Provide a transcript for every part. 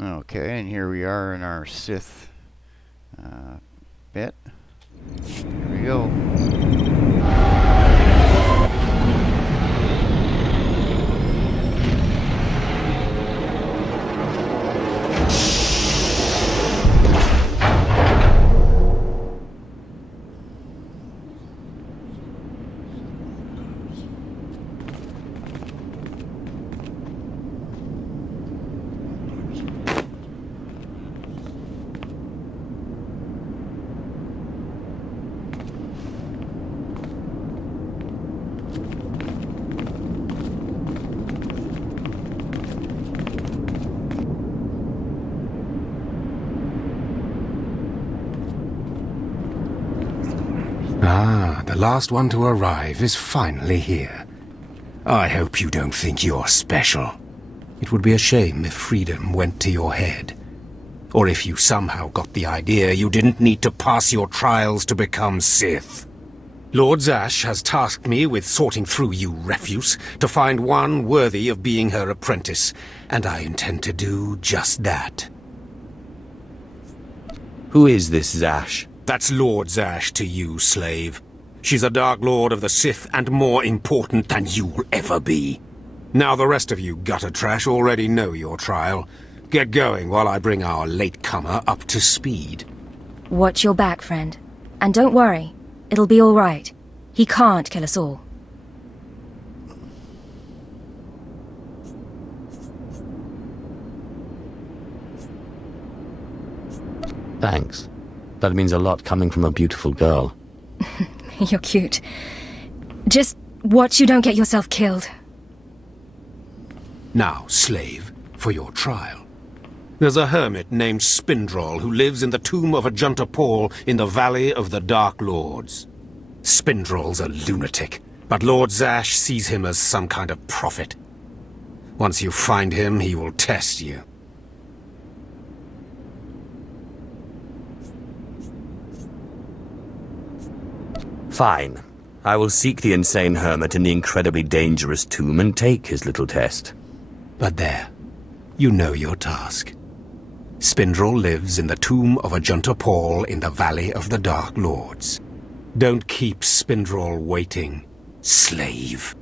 Okay, and here we are in our Sith bit. Here we go. Ah, the last one to arrive is finally here. I hope you don't think you're special. It would be a shame if freedom went to your head. Or if you somehow got the idea you didn't need to pass your trials to become Sith. Lord Zash has tasked me with sorting through you refuse to find one worthy of being her apprentice, and I intend to do just that. Who is this Zash? That's Lord Zash to you, slave. She's a Dark Lord of the Sith and more important than you'll ever be. Now the rest of you gutter trash already know your trial. Get going while I bring our latecomer up to speed. Watch your back, friend. And don't worry, it'll be all right. He can't kill us all. Thanks. That means a lot coming from a beautiful girl. You're cute. Just watch you don't get yourself killed. Now, slave, for your trial. There's a hermit named Spindrol who lives in the tomb of Ajunta Paul in the Valley of the Dark Lords. Spindrol's a lunatic, but Lord Zash sees him as some kind of prophet. Once you find him, he will test you. Fine. I will seek the insane hermit in the incredibly dangerous tomb and take his little test. But there, you know your task. Spindrol lives in the tomb of Ajunta Paul in the Valley of the Dark Lords. Don't keep Spindrol waiting, slave.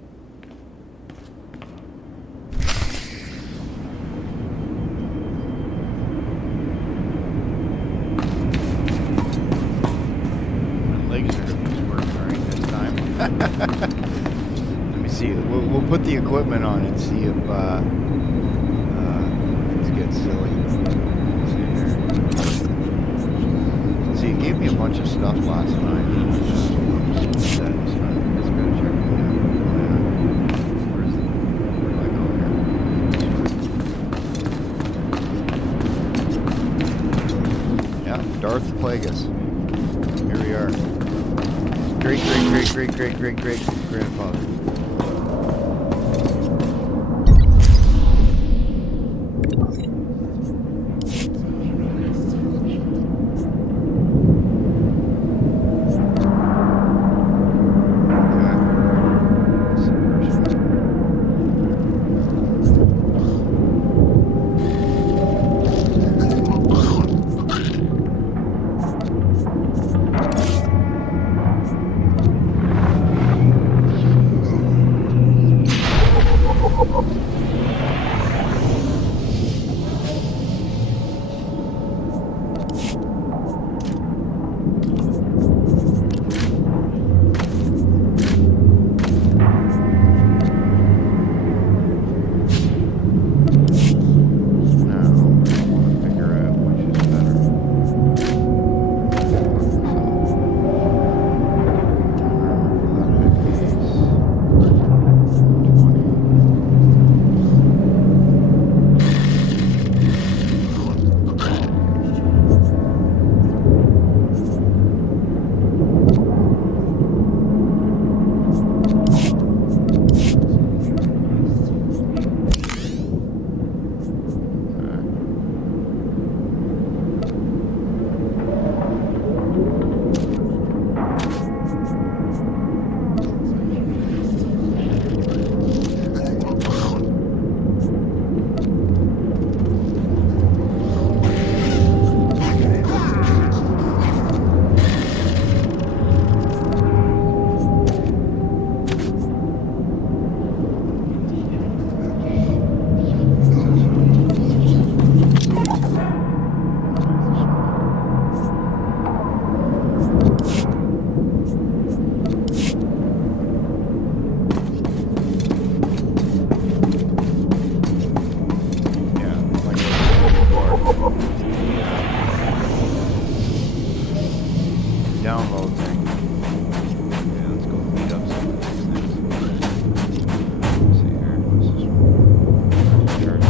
Let me see. We'll put the equipment on and see if things get silly. See, it gave me a bunch of stuff last night. Let's go check it out. Where do I go here? Yeah, Darth Plaggious. Here we are. Great-grandfather. Download thing. Okay, let's go beat up some of these things. Let's see here. This is church.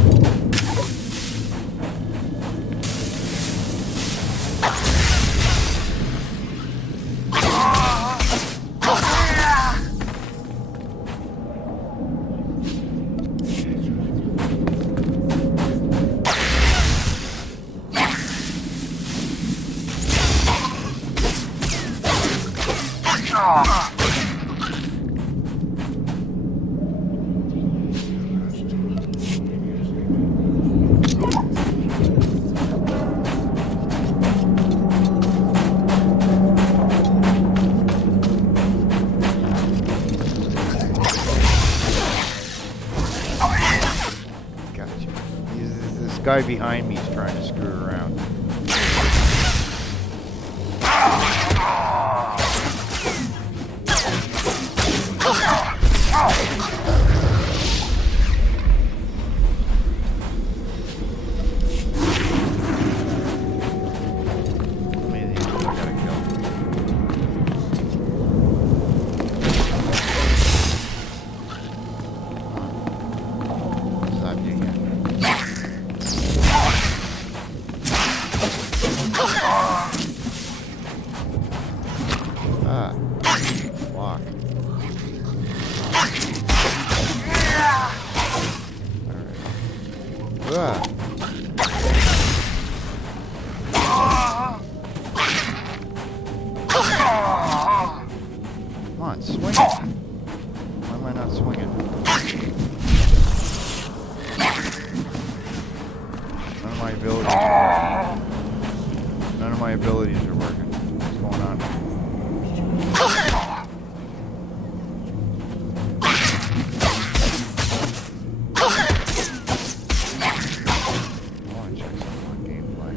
This guy behind me is trying to screw around. Come on, swing it. Why am I not swinging? None of my abilities are working. What's going on? I want to check something on gameplay.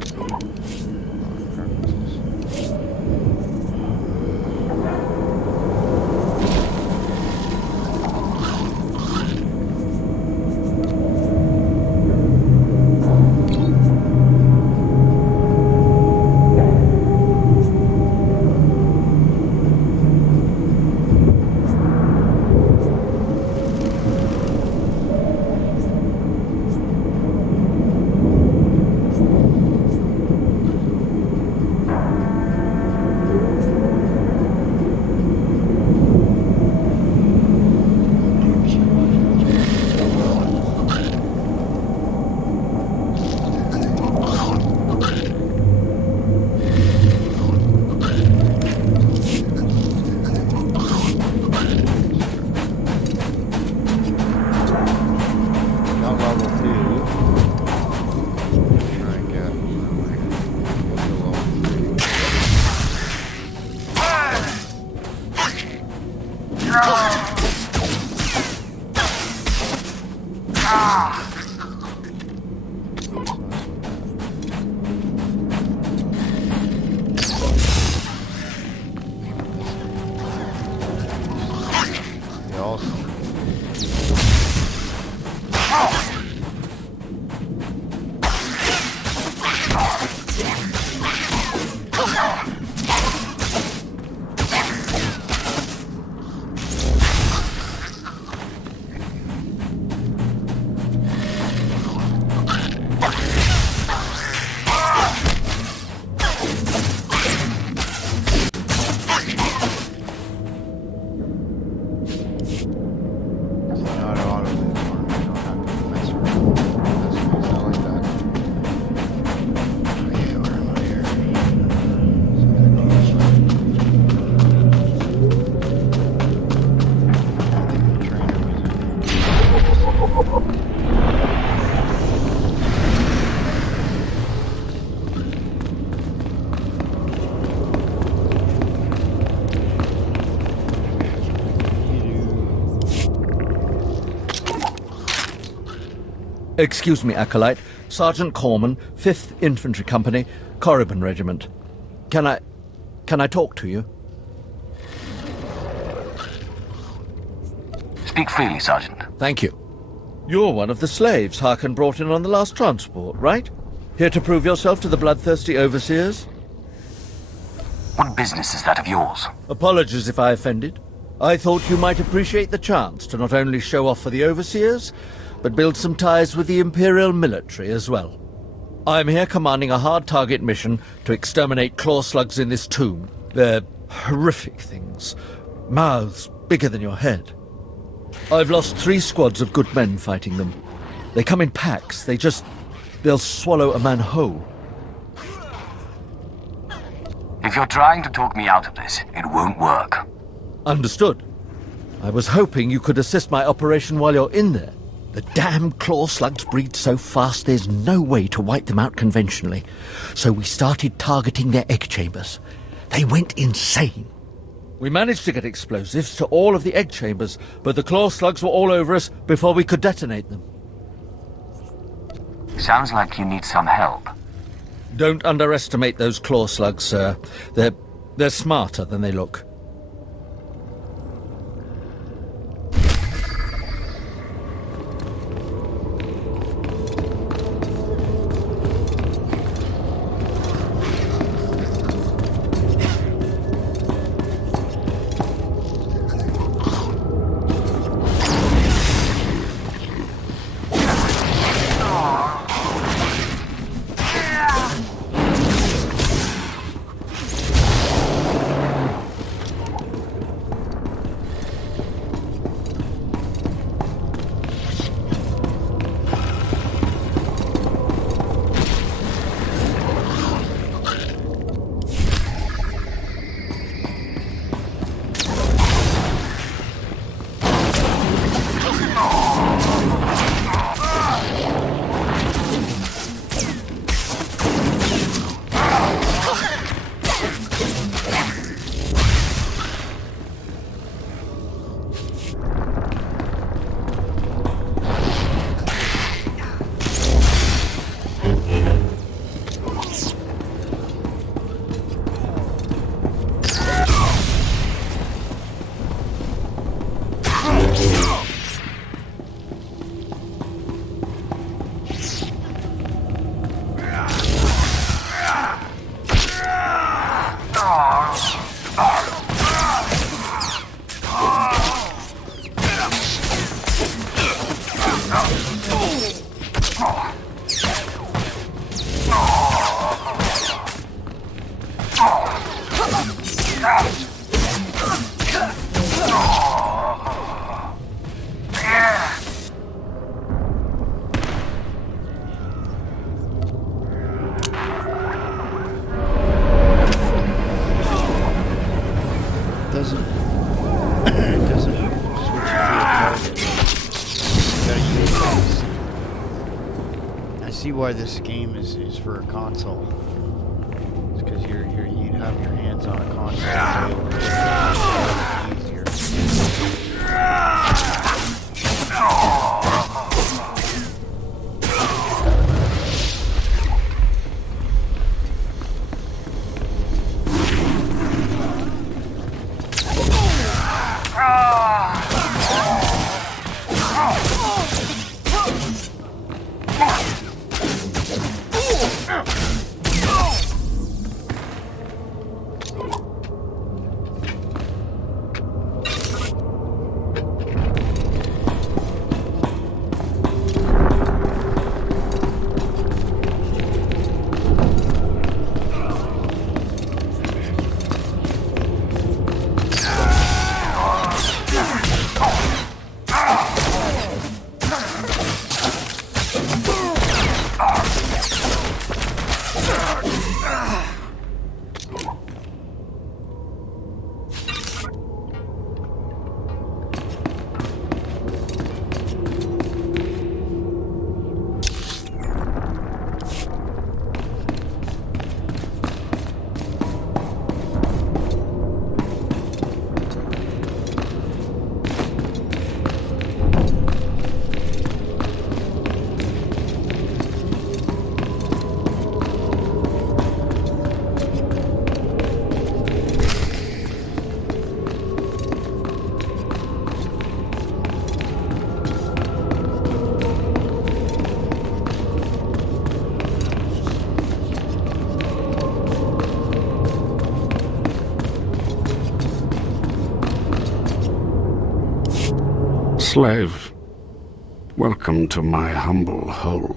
Preferences. Excuse me, Acolyte. Sergeant Corman, 5th Infantry Company, Corriban Regiment. Can I talk to you? Speak freely, Sergeant. Thank you. You're one of the slaves Harkin brought in on the last transport, right? Here to prove yourself to the bloodthirsty overseers? What business is that of yours? Apologies if I offended. I thought you might appreciate the chance to not only show off for the overseers, but build some ties with the Imperial military as well. I'm here commanding a hard target mission to exterminate claw slugs in this tomb. They're horrific things. Mouths bigger than your head. I've lost 3 squads of good men fighting them. They come in packs. They'll swallow a man whole. If you're trying to talk me out of this, it won't work. Understood. I was hoping you could assist my operation while you're in there. The damn claw slugs breed so fast there's no way to wipe them out conventionally. So we started targeting their egg chambers. They went insane. We managed to get explosives to all of the egg chambers, but the claw slugs were all over us before we could detonate them. Sounds like you need some help. Don't underestimate those claw slugs, sir. They're smarter than they look. Why this game is for a console. It's because you'd have your hands on a console. It's Slave, welcome to my humble hole.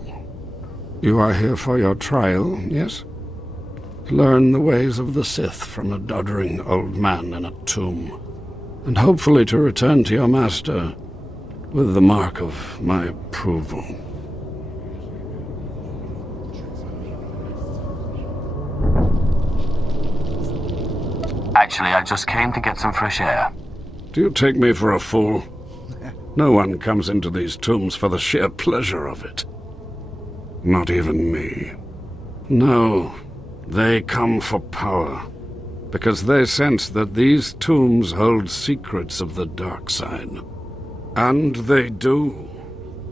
You are here for your trial, yes? Learn the ways of the Sith from a doddering old man in a tomb, and hopefully to return to your master with the mark of my approval. Actually, I just came to get some fresh air. Do you take me for a fool? No one comes into these tombs for the sheer pleasure of it. Not even me. No, they come for power, because they sense that these tombs hold secrets of the dark side. And they do.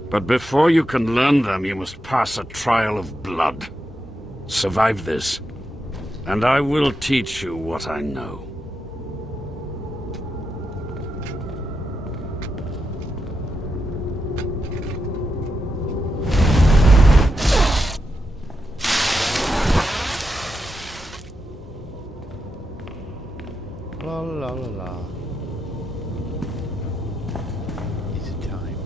But before you can learn them, you must pass a trial of blood. Survive this, and I will teach you what I know. La la la la. Is it time?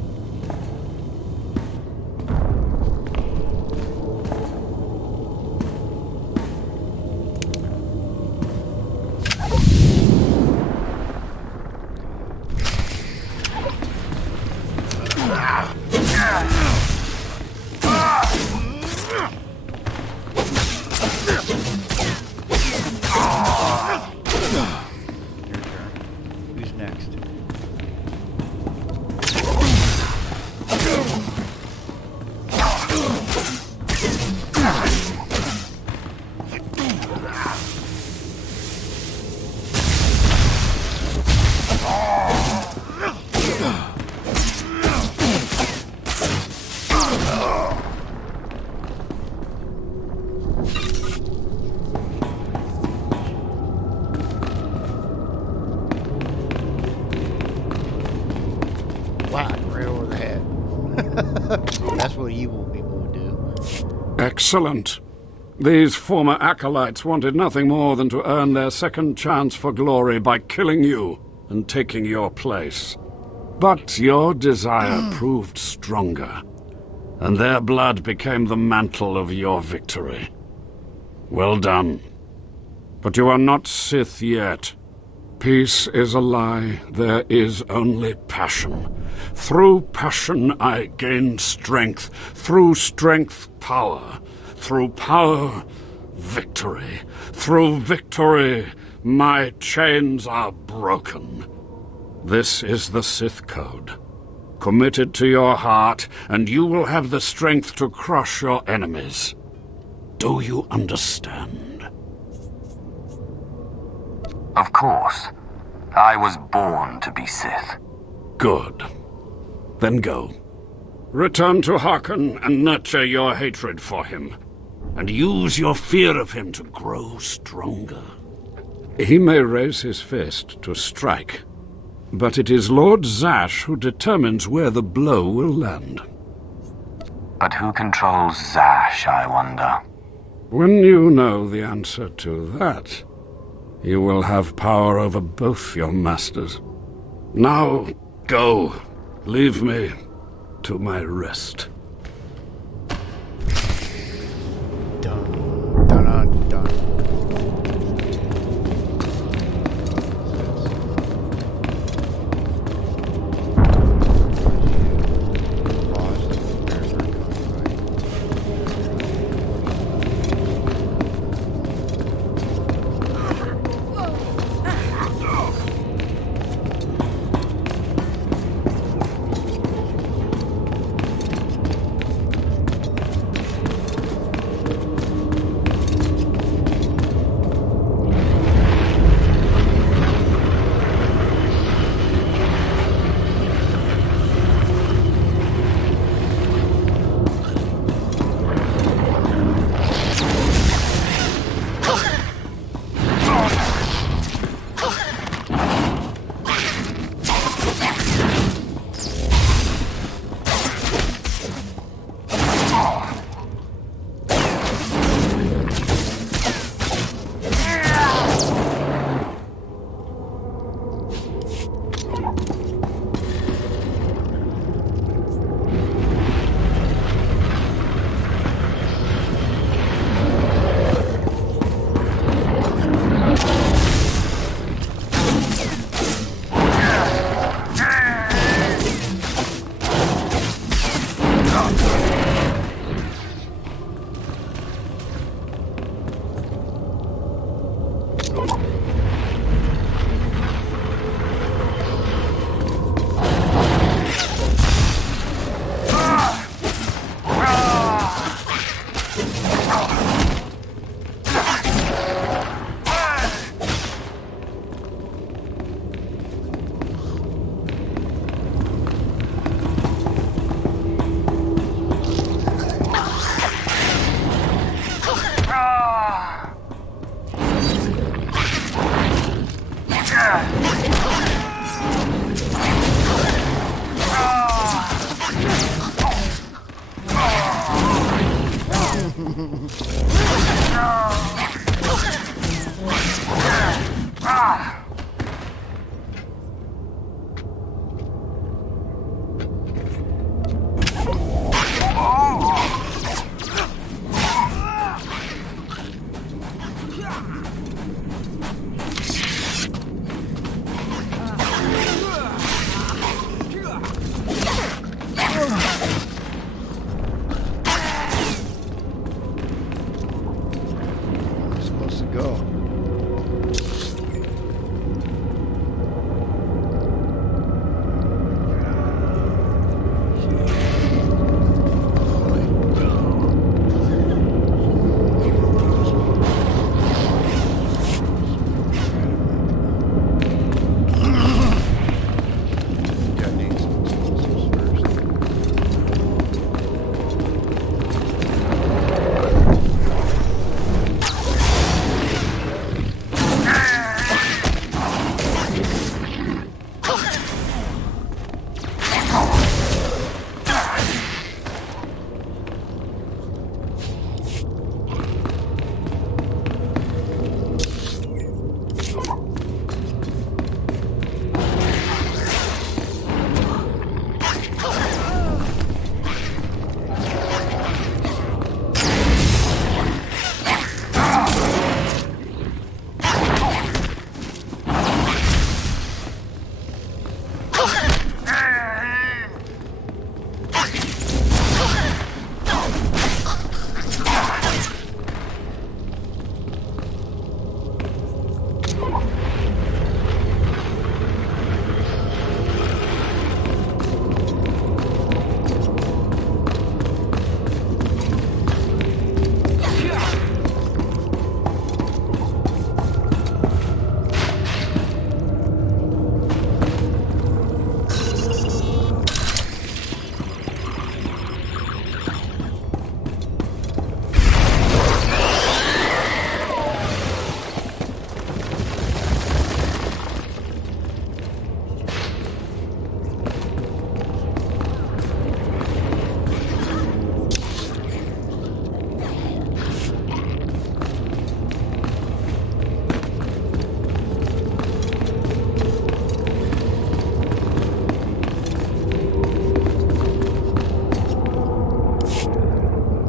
Who's next? Whack right over the head. That's what evil people would do. Excellent. These former acolytes wanted nothing more than to earn their second chance for glory by killing you and taking your place. But your desire proved stronger, and their blood became the mantle of your victory. Well done. But you are not Sith yet. Peace is a lie. There is only passion. Through passion I gain strength. Through strength, power. Through power, victory. Through victory, my chains are broken. This is the Sith Code. Commit it to your heart, and you will have the strength to crush your enemies. Do you understand? Of course. I was born to be Sith. Good. Then go. Return to Harkon and nurture your hatred for him. And use your fear of him to grow stronger. He may raise his fist to strike, but it is Lord Zash who determines where the blow will land. But who controls Zash, I wonder? When you know the answer to that, you will have power over both your masters. Now, go. Leave me to my rest. Dun, dun, dun, dun. I'm supposed to go. Yeah, Ancient Sith first.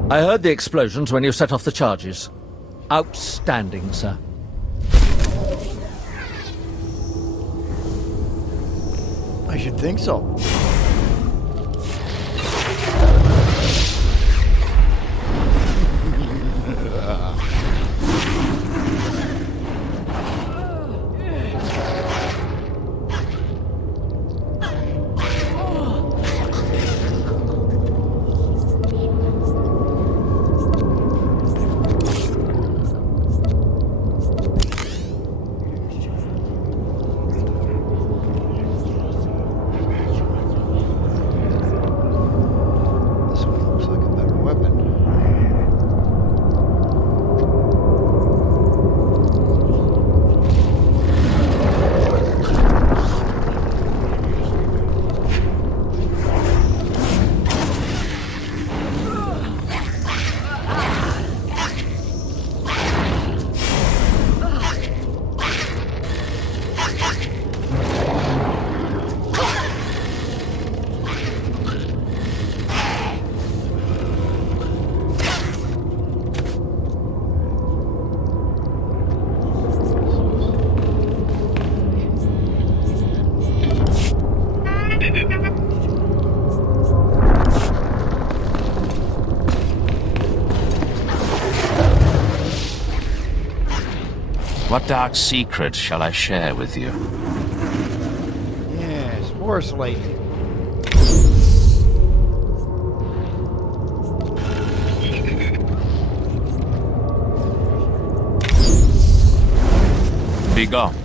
I heard the explosions when you set off the charges. Outstanding, sir. I should think so. This one looks like a better weapon. What dark secret shall I share with you? Yes, horse lady. Be gone.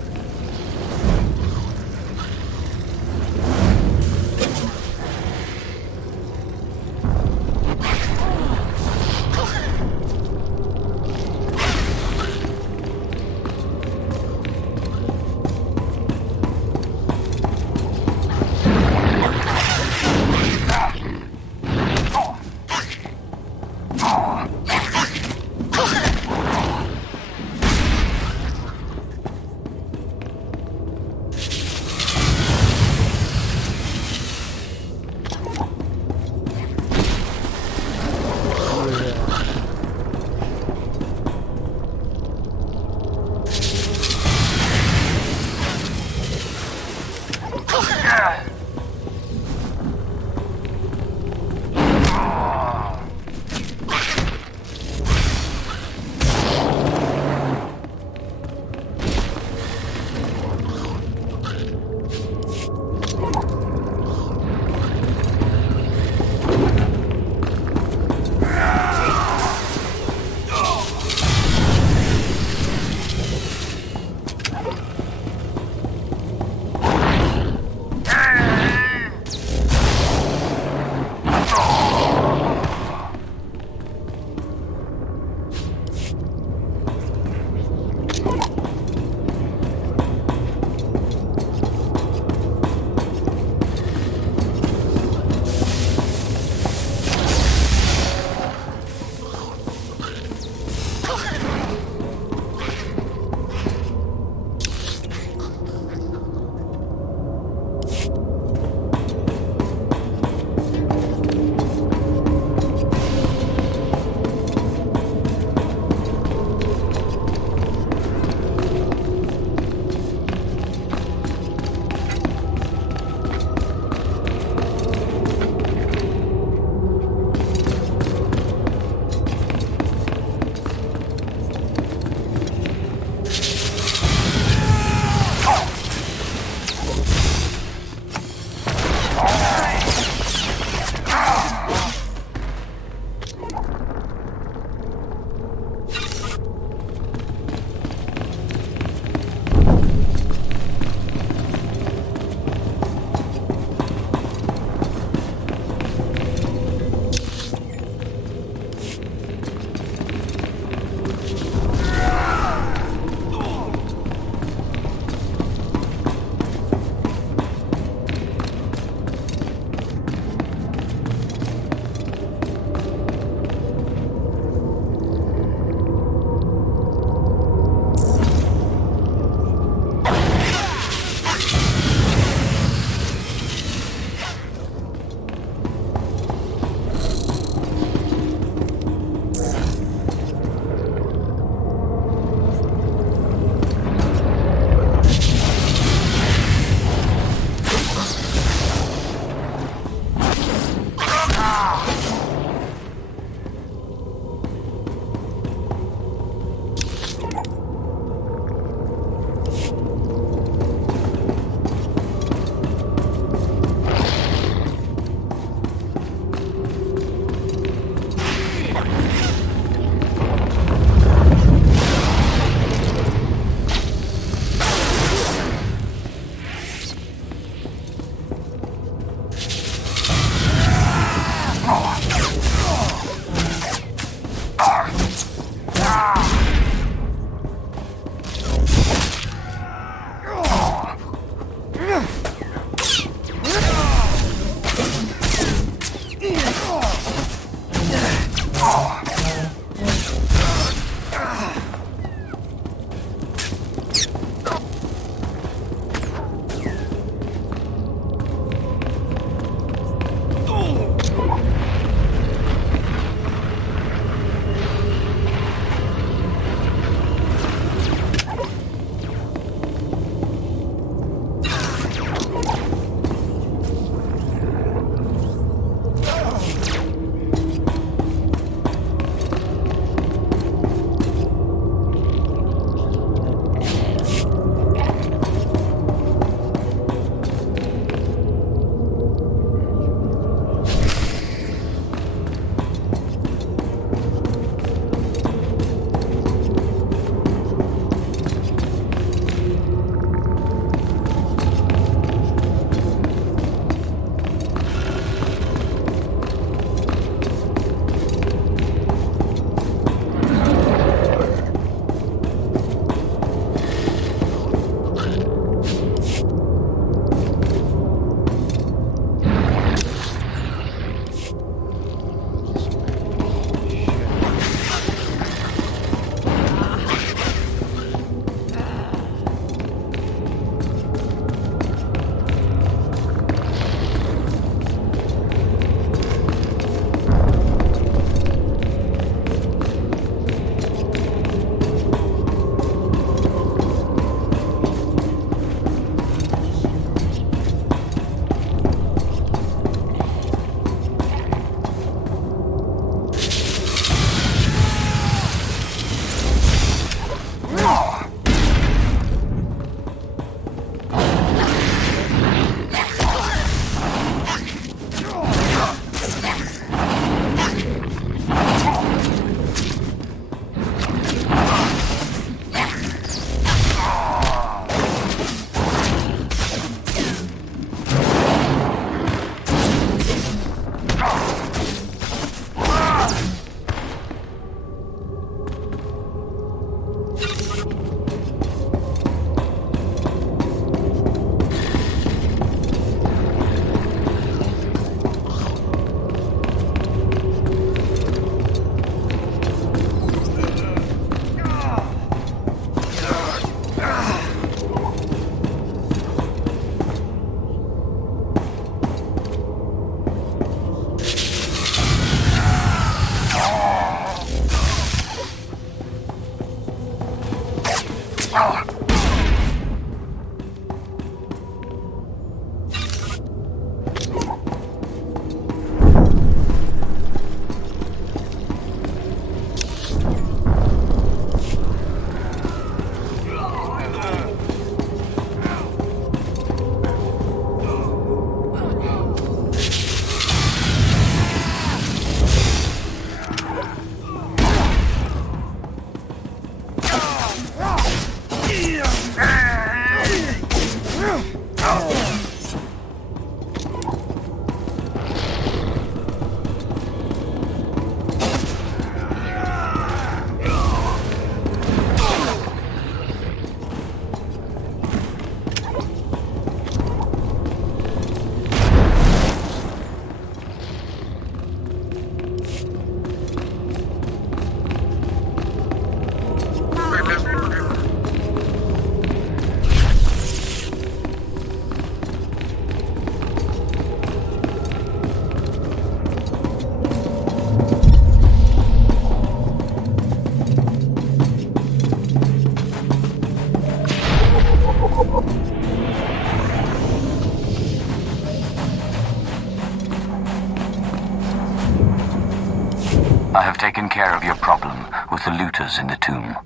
taken care of your problem with the looters in the tomb.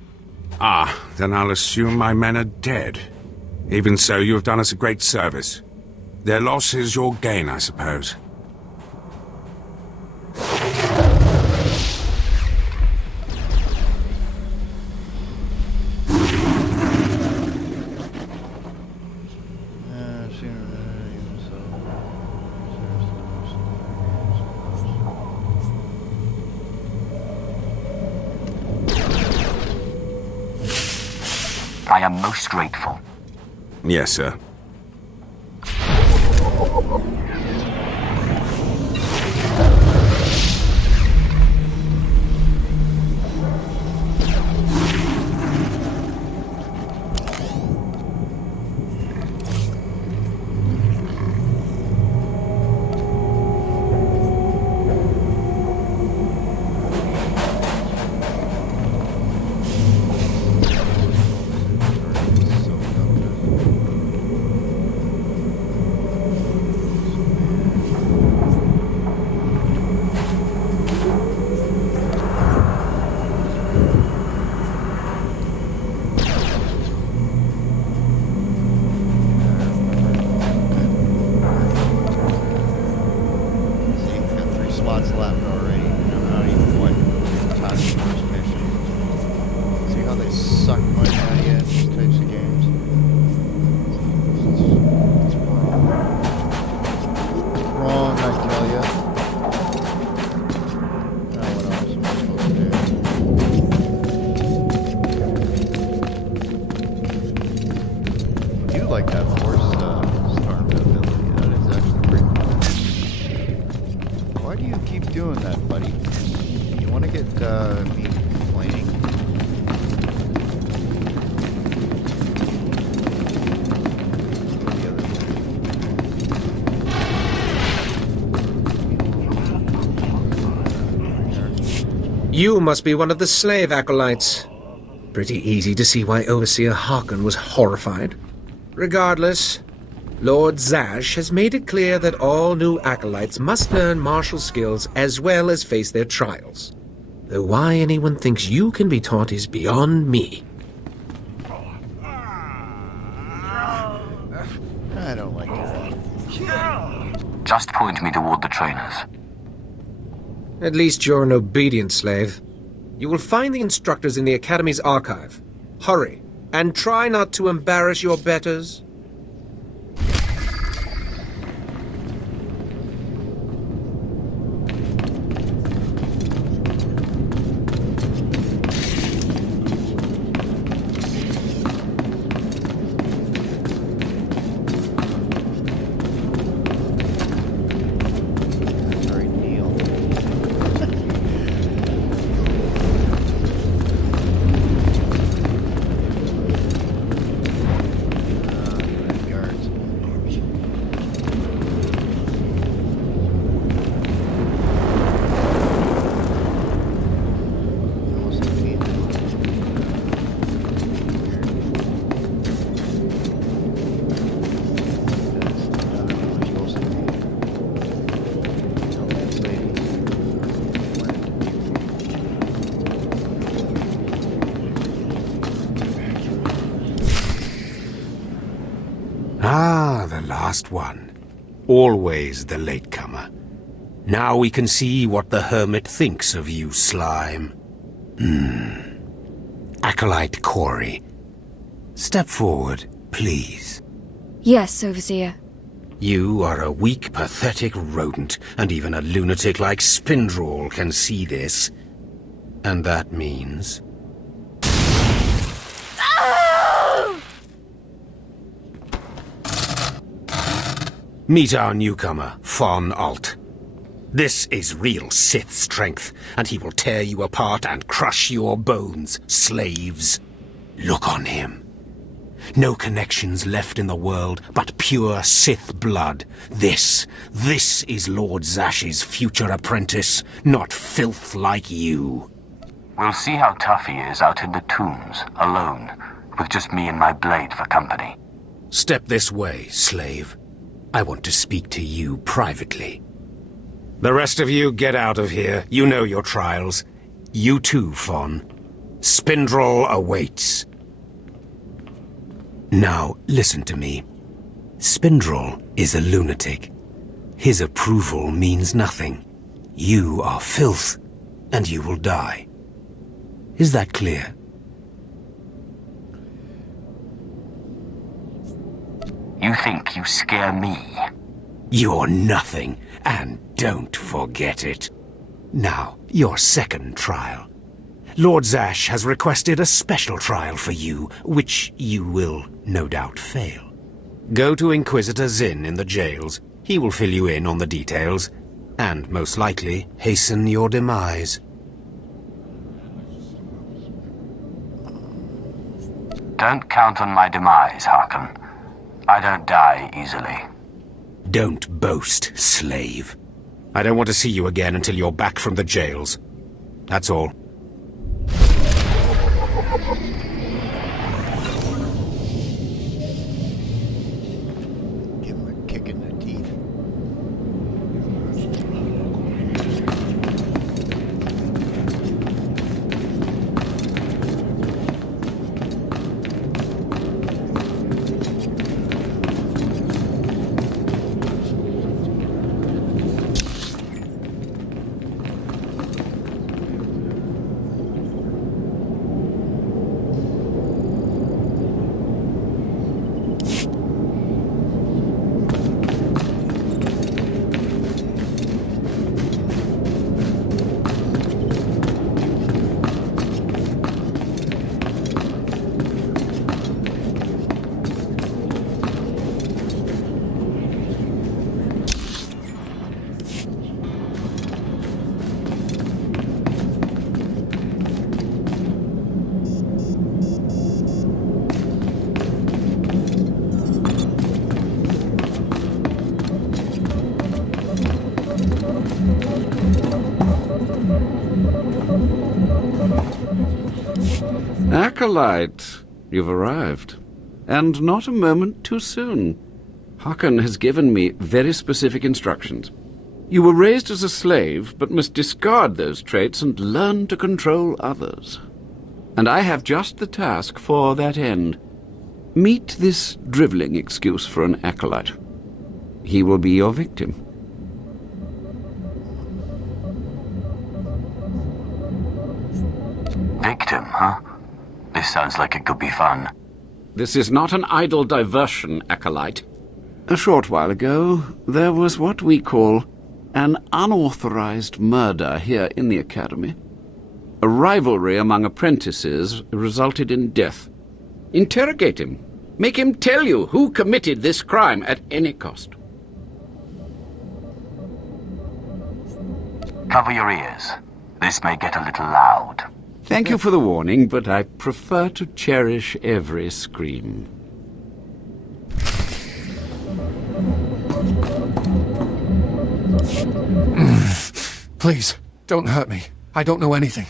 Ah, then I'll assume my men are dead. Even so, you have done us a great service. Their loss is your gain, I suppose. I am most grateful. Yes, sir. You must be one of the slave acolytes. Pretty easy to see why Overseer Harkon was horrified. Regardless, Lord Zash has made it clear that all new acolytes must learn martial skills as well as face their trials. Though why anyone thinks you can be taught is beyond me. I don't like that. Just point me toward the trainers. At least you're an obedient slave. You will find the instructors in the Academy's archive. Hurry, and try not to embarrass your betters. Ah, the last one. Always the latecomer. Now we can see what the Hermit thinks of you, slime. Acolyte Corey. Step forward, please. Yes, Overseer. You are a weak, pathetic rodent, and even a lunatic like Spindrel can see this. And that means... Meet our newcomer, Von Alt. This is real Sith strength, and he will tear you apart and crush your bones, slaves. Look on him. No connections left in the world, but pure Sith blood. This is Lord Zash's future apprentice, not filth like you. We'll see how tough he is out in the tombs, alone, with just me and my blade for company. Step this way, slave. I want to speak to you privately. The rest of you get out of here. You know your trials. You too, Fawn. Spindrel awaits. Now, listen to me. Spindrel is a lunatic. His approval means nothing. You are filth, and you will die. Is that clear? You think you scare me? You're nothing, and don't forget it. Now, your second trial. Lord Zash has requested a special trial for you, which you will no doubt fail. Go to Inquisitor Zinn in the jails. He will fill you in on the details, and most likely hasten your demise. Don't count on my demise, Harkon. I don't die easily. Don't boast, slave. I don't want to see you again until you're back from the jails. That's all. Give him a kick in the teeth. Acolyte, you've arrived. And not a moment too soon. Harkon has given me very specific instructions. You were raised as a slave, but must discard those traits and learn to control others. And I have just the task for that end. Meet this drivelling excuse for an acolyte. He will be your victim. Victim, huh? This sounds like it could be fun. This is not an idle diversion, acolyte. A short while ago, there was what we call an unauthorized murder here in the Academy. A rivalry among apprentices resulted in death. Interrogate him. Make him tell you who committed this crime at any cost. Cover your ears. This may get a little loud. Thank you for the warning, but I prefer to cherish every scream. Please, don't hurt me. I don't know anything.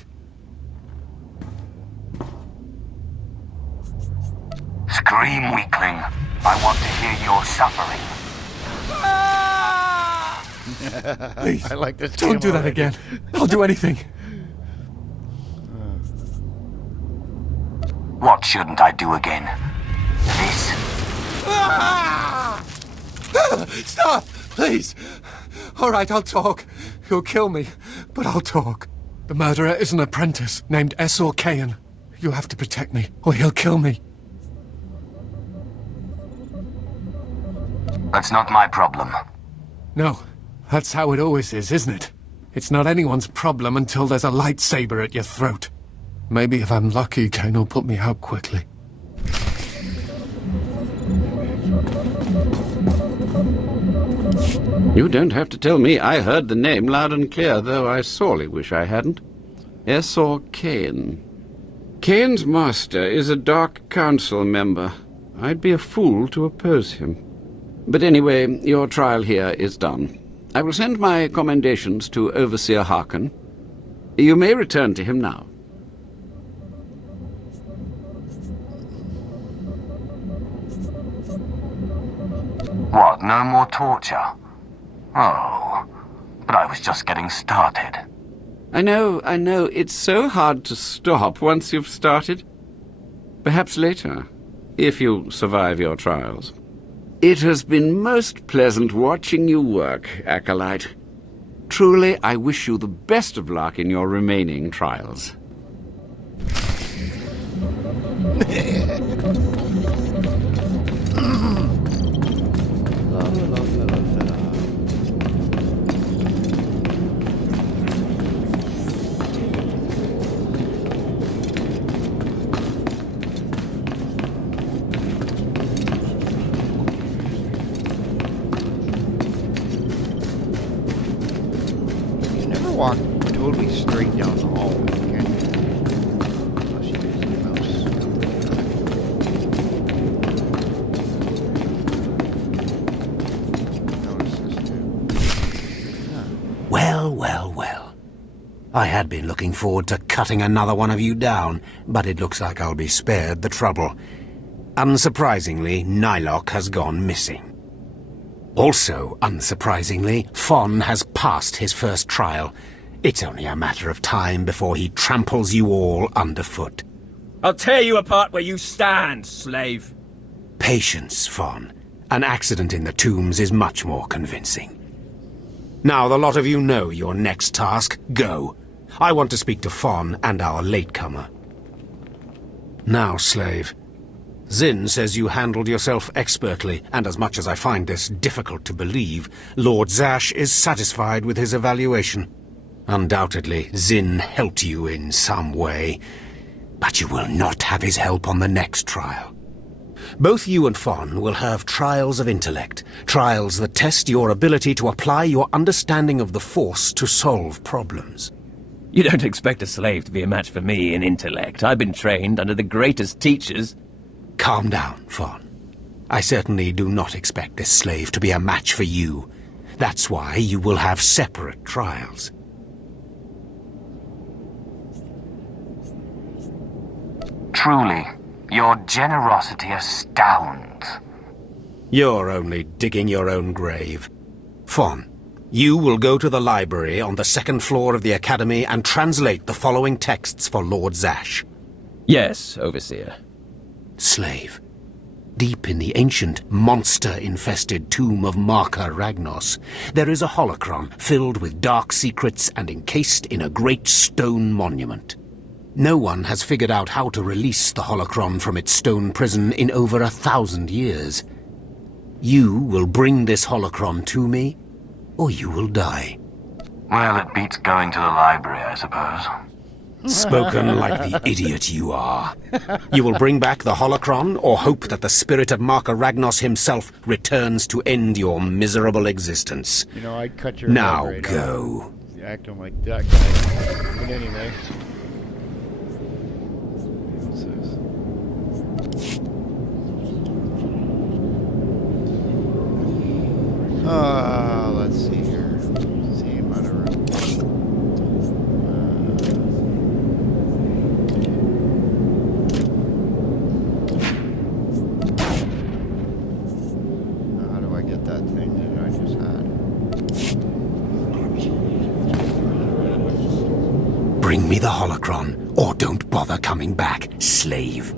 Scream, weakling. I want to hear your suffering. Please, I like this. don't do that again. I'll do anything. What shouldn't I do again? This? Stop! Please! All right, I'll talk. He'll kill me, but I'll talk. The murderer is an apprentice named Essor Kayan. You'll have to protect me, or he'll kill me. That's not my problem. No, that's how it always is, isn't it? It's not anyone's problem until there's a lightsaber at your throat. Maybe if I'm lucky, Kain will put me out quickly. You don't have to tell me. I heard the name loud and clear, though I sorely wish I hadn't. Essor Kain. Kain's master is a Dark Council member. I'd be a fool to oppose him. But anyway, your trial here is done. I will send my commendations to Overseer Harkon. You may return to him now. What, no more torture? Oh, but I was just getting started. I know, it's so hard to stop once you've started. Perhaps later, if you survive your trials. It has been most pleasant watching you work, Acolyte. Truly, I wish you the best of luck in your remaining trials. You never walk totally straight down the hallway, can you? Unless you use the mouse. Notice this too. Huh. Well, well, well. I had been looking forward to cutting another one of you down, but it looks like I'll be spared the trouble. Unsurprisingly, Nylock has gone missing. Also, unsurprisingly, Fon has passed his first trial. It's only a matter of time before he tramples you all underfoot. I'll tear you apart where you stand, slave. Patience, Fon. An accident in the tombs is much more convincing. Now the lot of you know your next task. Go. I want to speak to Fon and our latecomer. Now, slave. Zin says you handled yourself expertly, and as much as I find this difficult to believe, Lord Zash is satisfied with his evaluation. Undoubtedly, Zin helped you in some way, but you will not have his help on the next trial. Both you and Fon will have trials of intellect, trials that test your ability to apply your understanding of the Force to solve problems. You don't expect a slave to be a match for me in intellect. I've been trained under the greatest teachers. Calm down, Fon. I certainly do not expect this slave to be a match for you. That's why you will have separate trials. Truly, your generosity astounds. You're only digging your own grave. Fon, you will go to the library on the second floor of the Academy and translate the following texts for Lord Zash. Yes, Overseer. Slave. Deep in the ancient, monster-infested tomb of Marka Ragnos, there is a holocron filled with dark secrets and encased in a great stone monument. No one has figured out how to release the holocron from its stone prison in over 1,000 years. You will bring this holocron to me, or you will die. Well, it beats going to the library, I suppose. Spoken like the idiot you are. You will bring back the holocron, or hope that the spirit of Marka Ragnos himself returns to end your miserable existence. You know, I'd cut your now head right go. off. You're acting like that guy. But anyway. What's this? Let's see here. Same out of room. How do I get that thing that I just had? Bring me the holocron, or don't bother coming back, slave.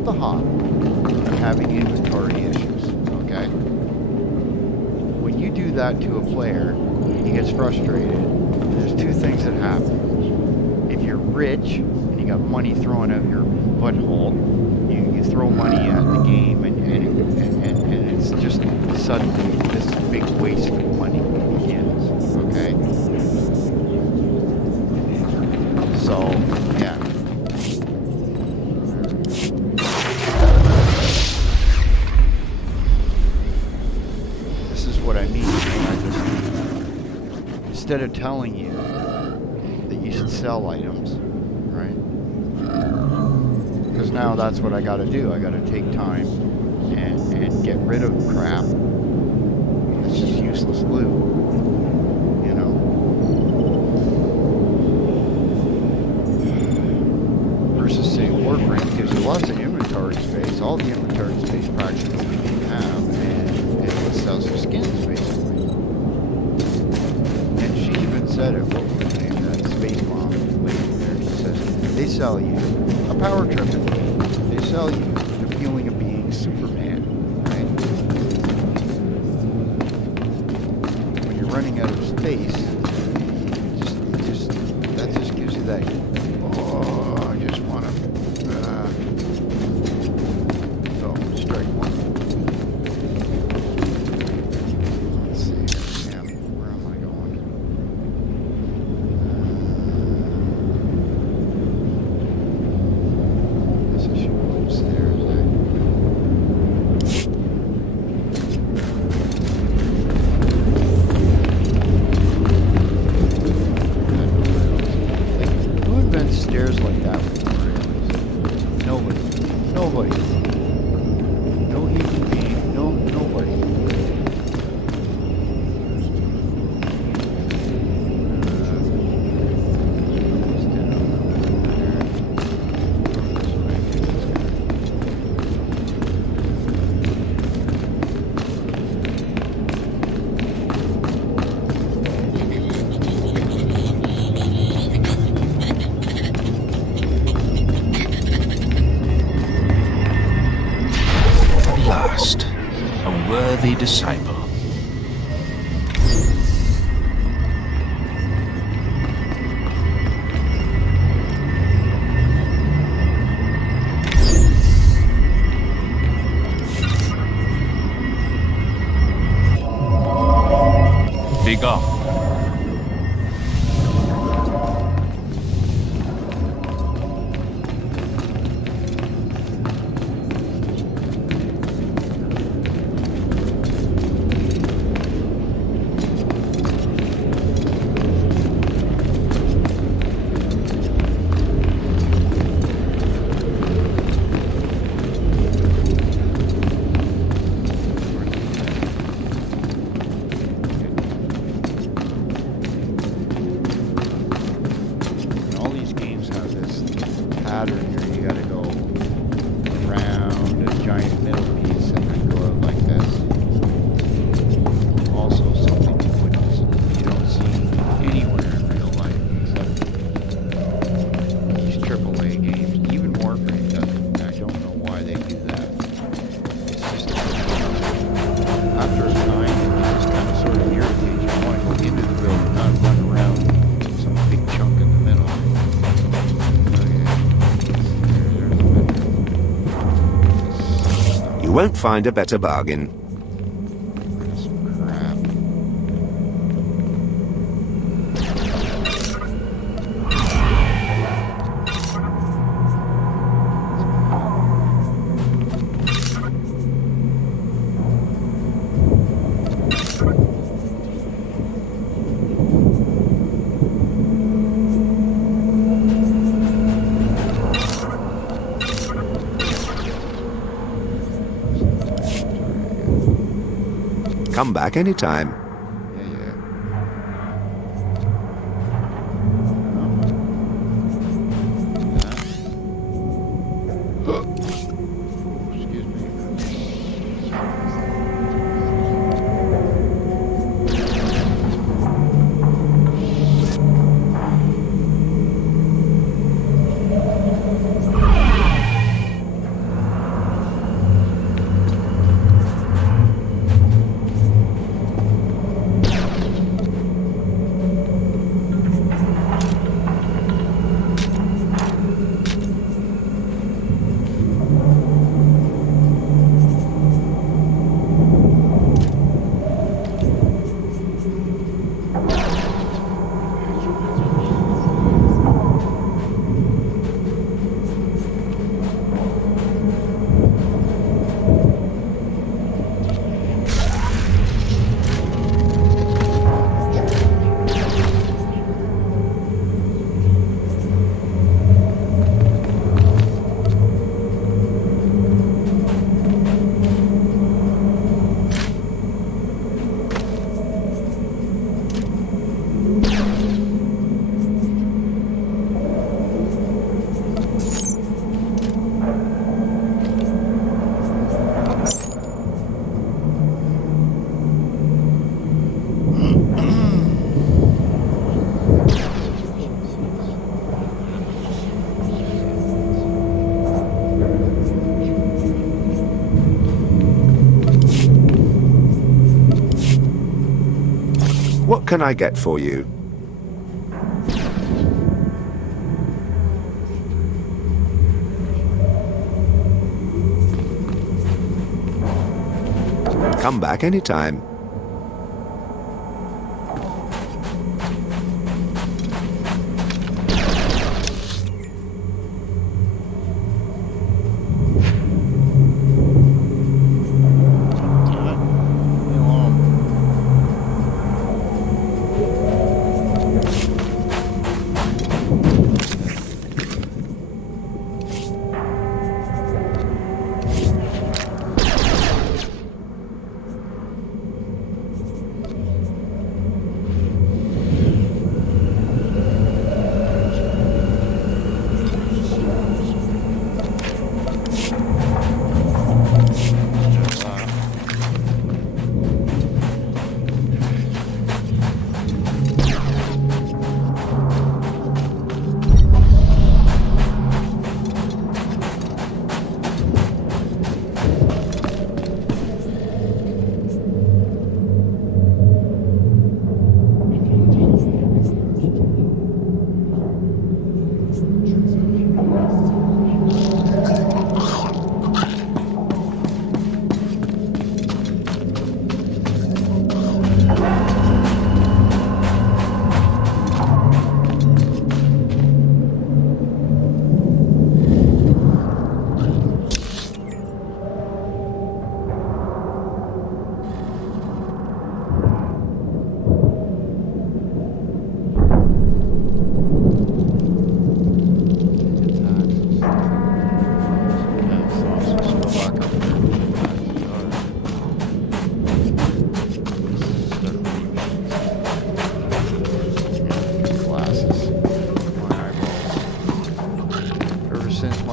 off the hop, you're having inventory issues, okay? When you do that to a player, he gets frustrated. There's two things that happen. If you're rich and you got money thrown out your butthole, you throw money at the game and it's just suddenly this big waste of money begins, okay? So, yeah. This is what I mean. Instead of telling you that you should sell items, right? Because now that's what I gotta do. I gotta take time and get rid of crap. It's just useless loot, you know? Versus, say, Warframe gives you lots of inventory space, all the inventory space practically you can have, and it sells your skins, basically. And she even said it, what was her name, that Space Bomb lady there, she says, they sell you a power trip in the game. They sell you the feeling of being Superman, right? When you're running out of space, that just gives you that, oh, I just want to, so, strike one. Let's see, yeah, where am I going? Guess I should go upstairs, Who invents stairs like that with rails? Nobody. Nobody. No human being. Nobody. At last, a worthy disciple. Begone. All these games have this pattern here. You gotta go around a giant middle piece and then go out like this. Also something you don't see anywhere in real life except these AAA games. Even Warframe doesn't. I don't know why they do that. It's just after a time it just kind of sort of irritates you. You want to go into the building, not run around some big chunk in the middle. You won't find a better bargain. Some crap. Come back anytime. Yeah. Excuse me. What can I get for you? Come back anytime.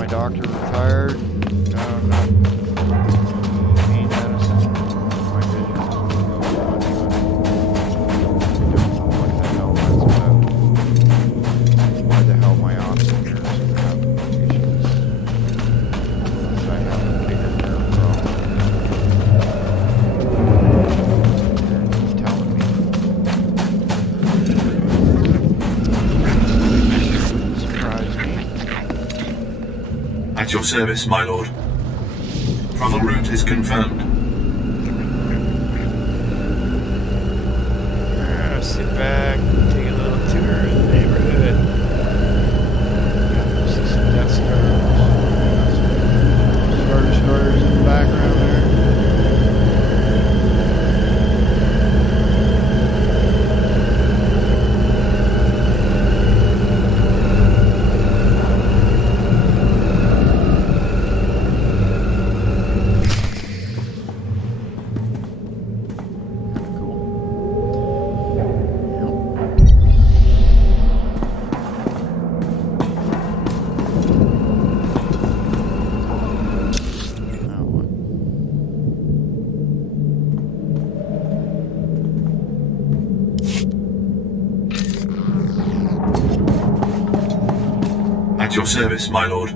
Doctor retired. Not pain medicine. My vision is don't know what the hell that's about. Why the hell my oxygen is having issues? Unless I have a bigger nerve problem. You're telling me. Surprise me. At your service, my lord. Travel route is confirmed. Sit back, take a little tour of the neighborhood. See some Death Stars in the background there. At your service, my lord.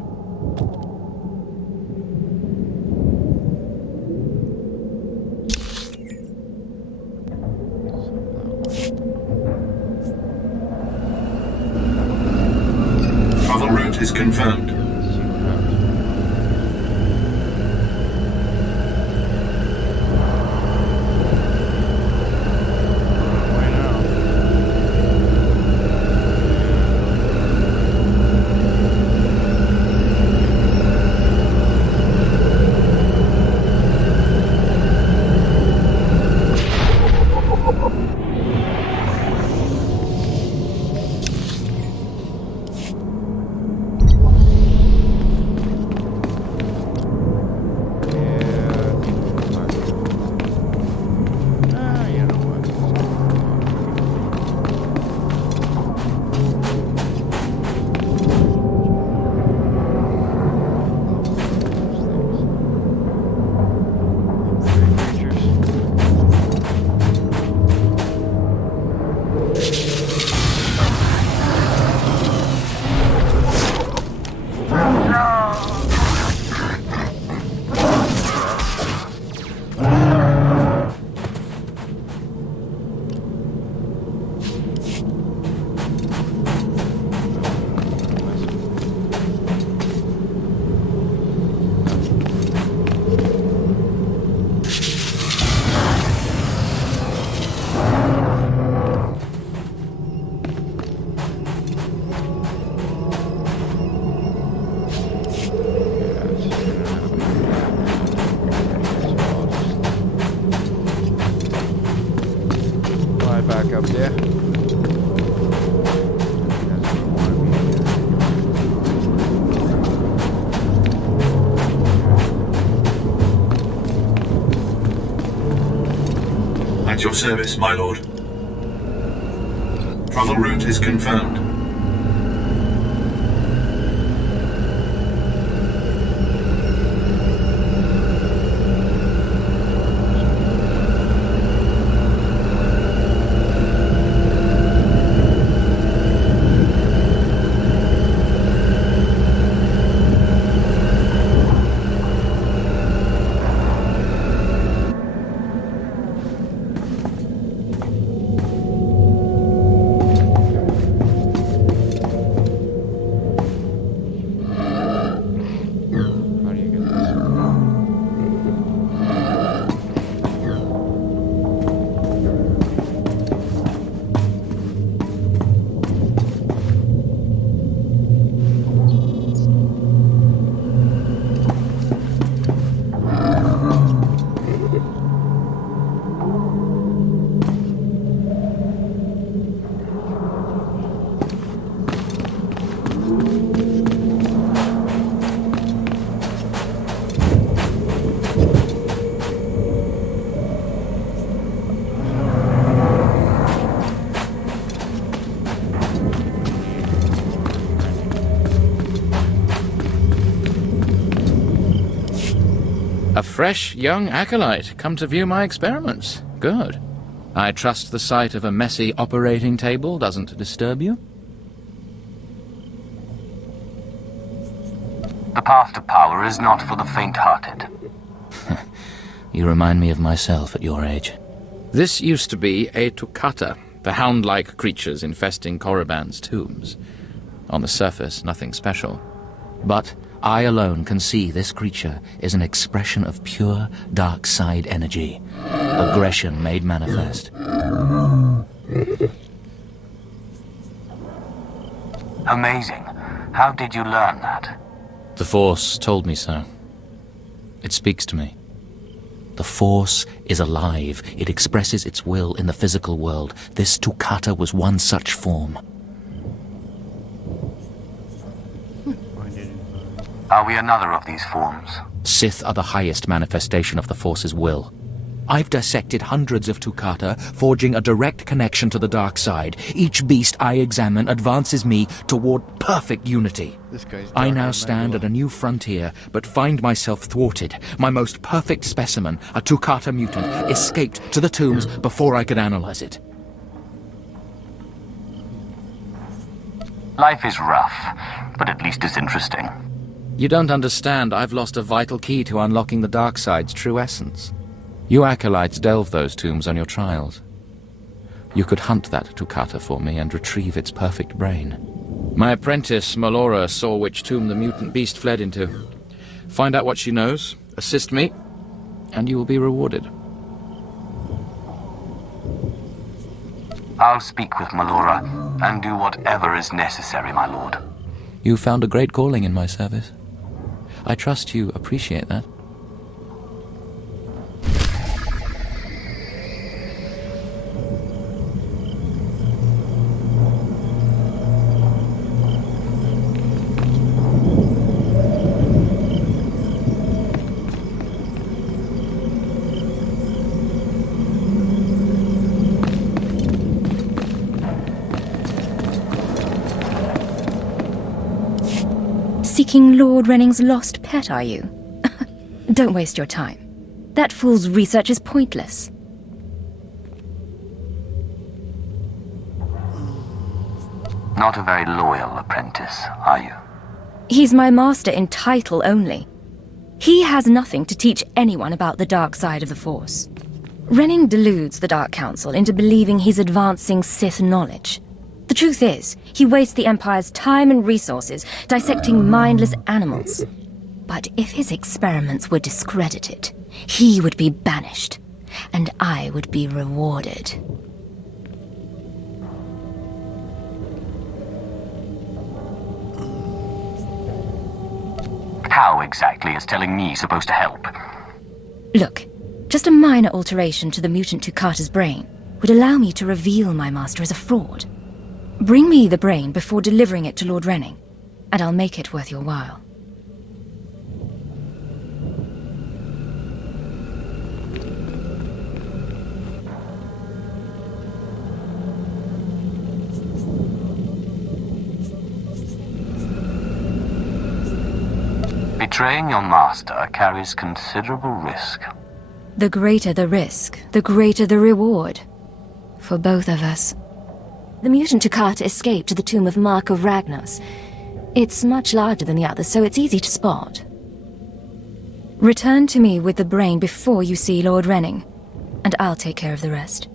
Travel route is confirmed. head back up there. At your service, my lord. Travel route is confirmed. A fresh young acolyte, come to view my experiments. Good. I trust the sight of a messy operating table doesn't disturb you? The path to power is not for the faint-hearted. You remind me of myself at your age. This used to be a Toccata, the hound-like creatures infesting Korriban's tombs. On the surface, nothing special. But I alone can see this creature is an expression of pure dark side energy. Aggression made manifest. Amazing. How did you learn that? The Force told me so. It speaks to me. The Force is alive. It expresses its will in the physical world. This Toccata was one such form. Are we another of these forms? Sith are the highest manifestation of the Force's will. I've dissected hundreds of Toccata, forging a direct connection to the dark side. Each beast I examine advances me toward perfect unity. I now stand at a new frontier, but find myself thwarted. My most perfect specimen, a Toccata mutant, escaped to the tombs before I could analyze it. Life is rough, but at least it's interesting. You don't understand. I've lost a vital key to unlocking the dark side's true essence. You acolytes delve those tombs on your trials. You could hunt that Toccata for me and retrieve its perfect brain. My apprentice, Melora, saw which tomb the mutant beast fled into. Find out what she knows, assist me, and you will be rewarded. I'll speak with Melora and do whatever is necessary, my lord. You found a great calling in my service. I trust you appreciate that. Seeking Lord Renning's lost pet, are you? Don't waste your time. That fool's research is pointless. Not a very loyal apprentice, are you? He's my master in title only. He has nothing to teach anyone about the dark side of the Force. Renning deludes the Dark Council into believing he's advancing Sith knowledge. The truth is, he wastes the Empire's time and resources dissecting mindless animals. But if his experiments were discredited, he would be banished, and I would be rewarded. How exactly is telling me supposed to help? Look, just a minor alteration to the mutant Toccata's brain. would allow me to reveal my master as a fraud. Bring me the brain before delivering it to Lord Renning, and I'll make it worth your while. Betraying your master carries considerable risk. The greater the risk, the greater the reward. For both of us. The mutant Takata escaped to the tomb of Mark of Ragnos. It's much larger than the others, so it's easy to spot. Return to me with the brain before you see Lord Renning, and I'll take care of the rest.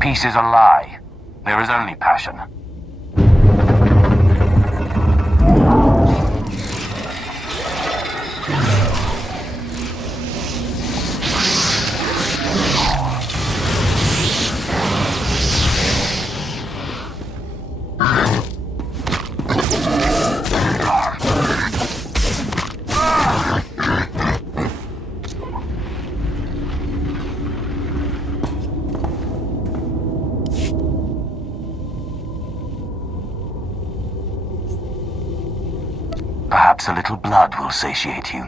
Peace is a lie. There is only passion. Perhaps a little blood will satiate you.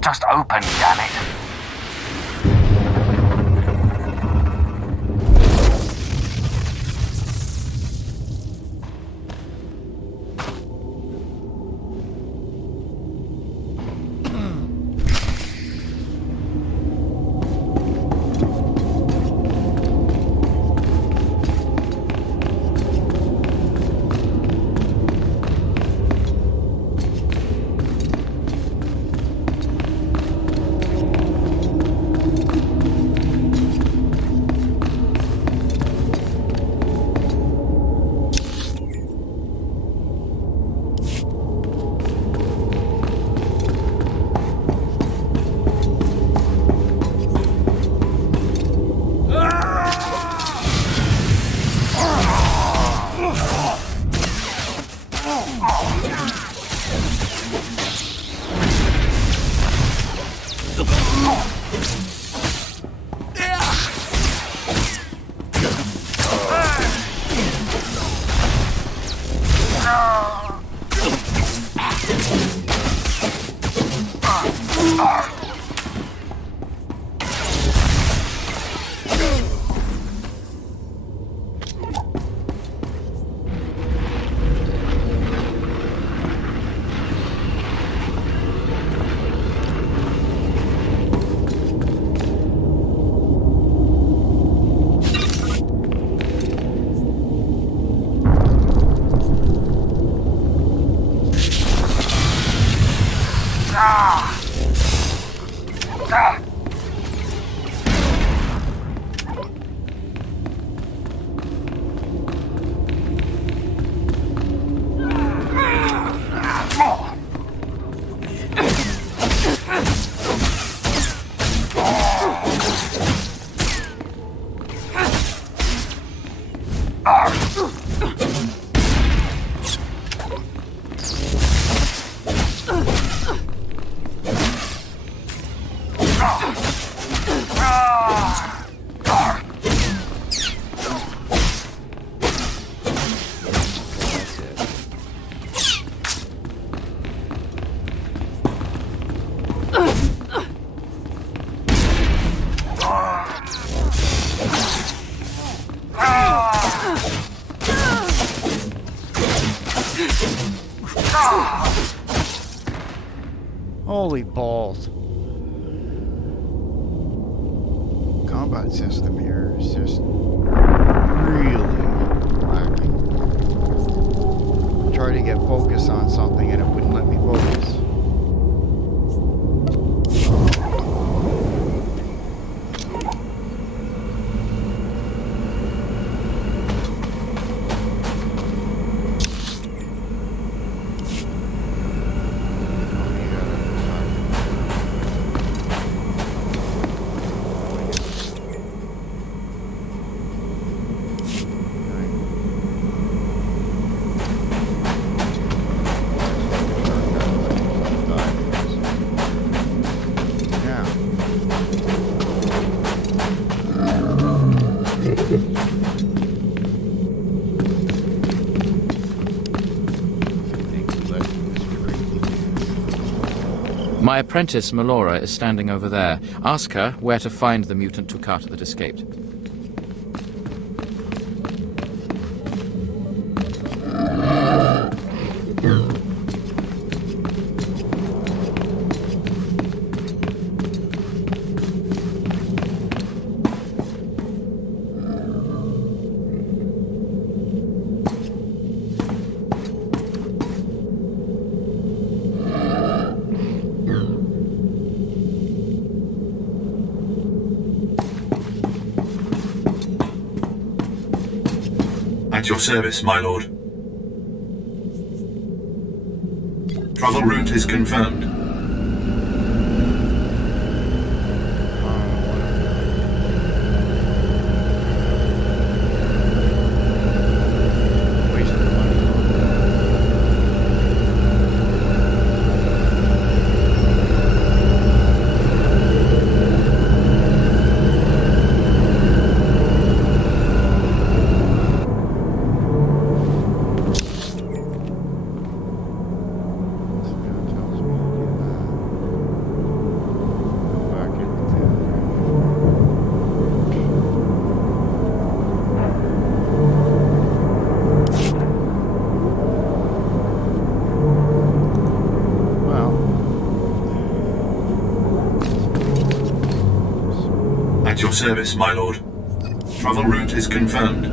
Just open, damn it. Holy balls. Combat system here is just really lacking. I tried to get focus on something and it wouldn't let me focus. My apprentice, Melora, is standing over there. Ask her where to find the mutant Tukata that escaped. At your service, my lord. Travel route is confirmed. At your service, my lord. Travel route is confirmed.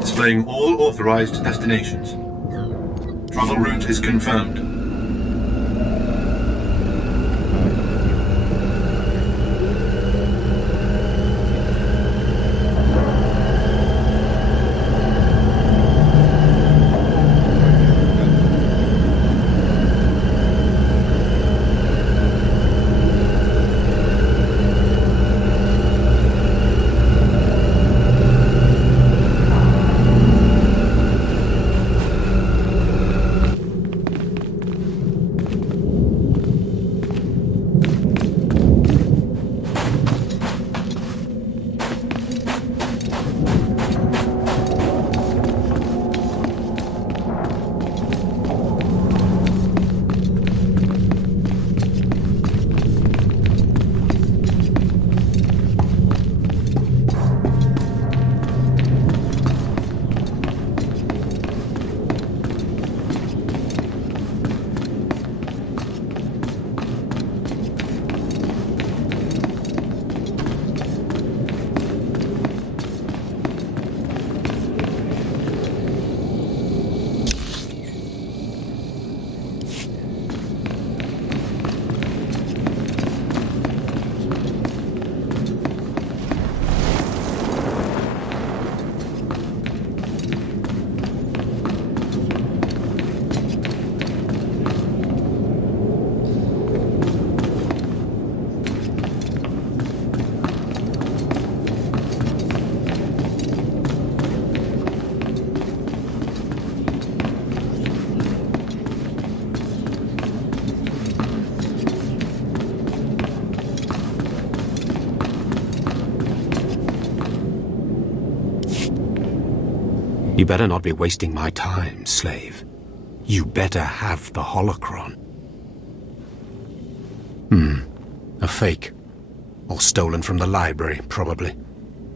Displaying all authorized destinations. Travel route is confirmed. You better not be wasting my time, slave. You better have the holocron. A fake. Or stolen from the library, probably.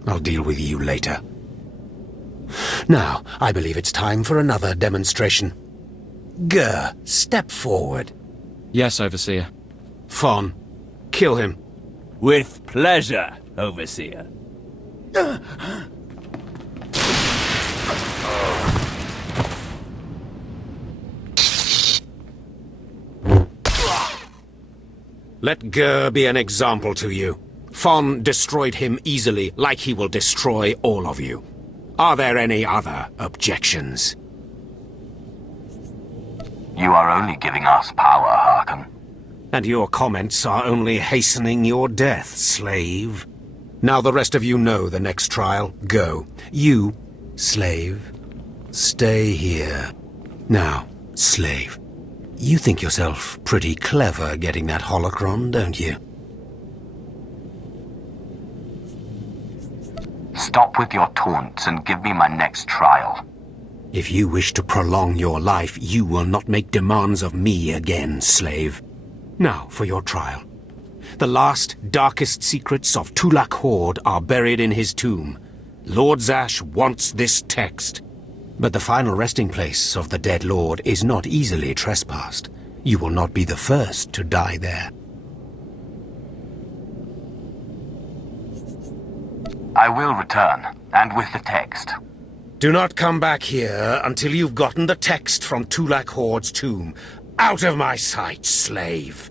I'll deal with you later. Now, I believe it's time for another demonstration. Gur, step forward. Yes, Overseer. Fon, kill him. With pleasure, Overseer. Let Gur be an example to you. Fon destroyed him easily, like he will destroy all of you. Are there any other objections? You are only giving us power, Harken. And your comments are only hastening your death, slave. Now the rest of you know the next trial. Go. You, slave, stay here. Now, slave, you think yourself pretty clever getting that holocron, don't you? Stop with your taunts and give me my next trial. If you wish to prolong your life, you will not make demands of me again, slave. Now for your trial. The last, darkest secrets of Tulak Horde are buried in his tomb. Lord Zash wants this text. But the final resting place of the dead lord is not easily trespassed. You will not be the first to die there. I will return, and with the text. Do not come back here until you've gotten the text from Tulak Horde's tomb. Out of my sight, slave!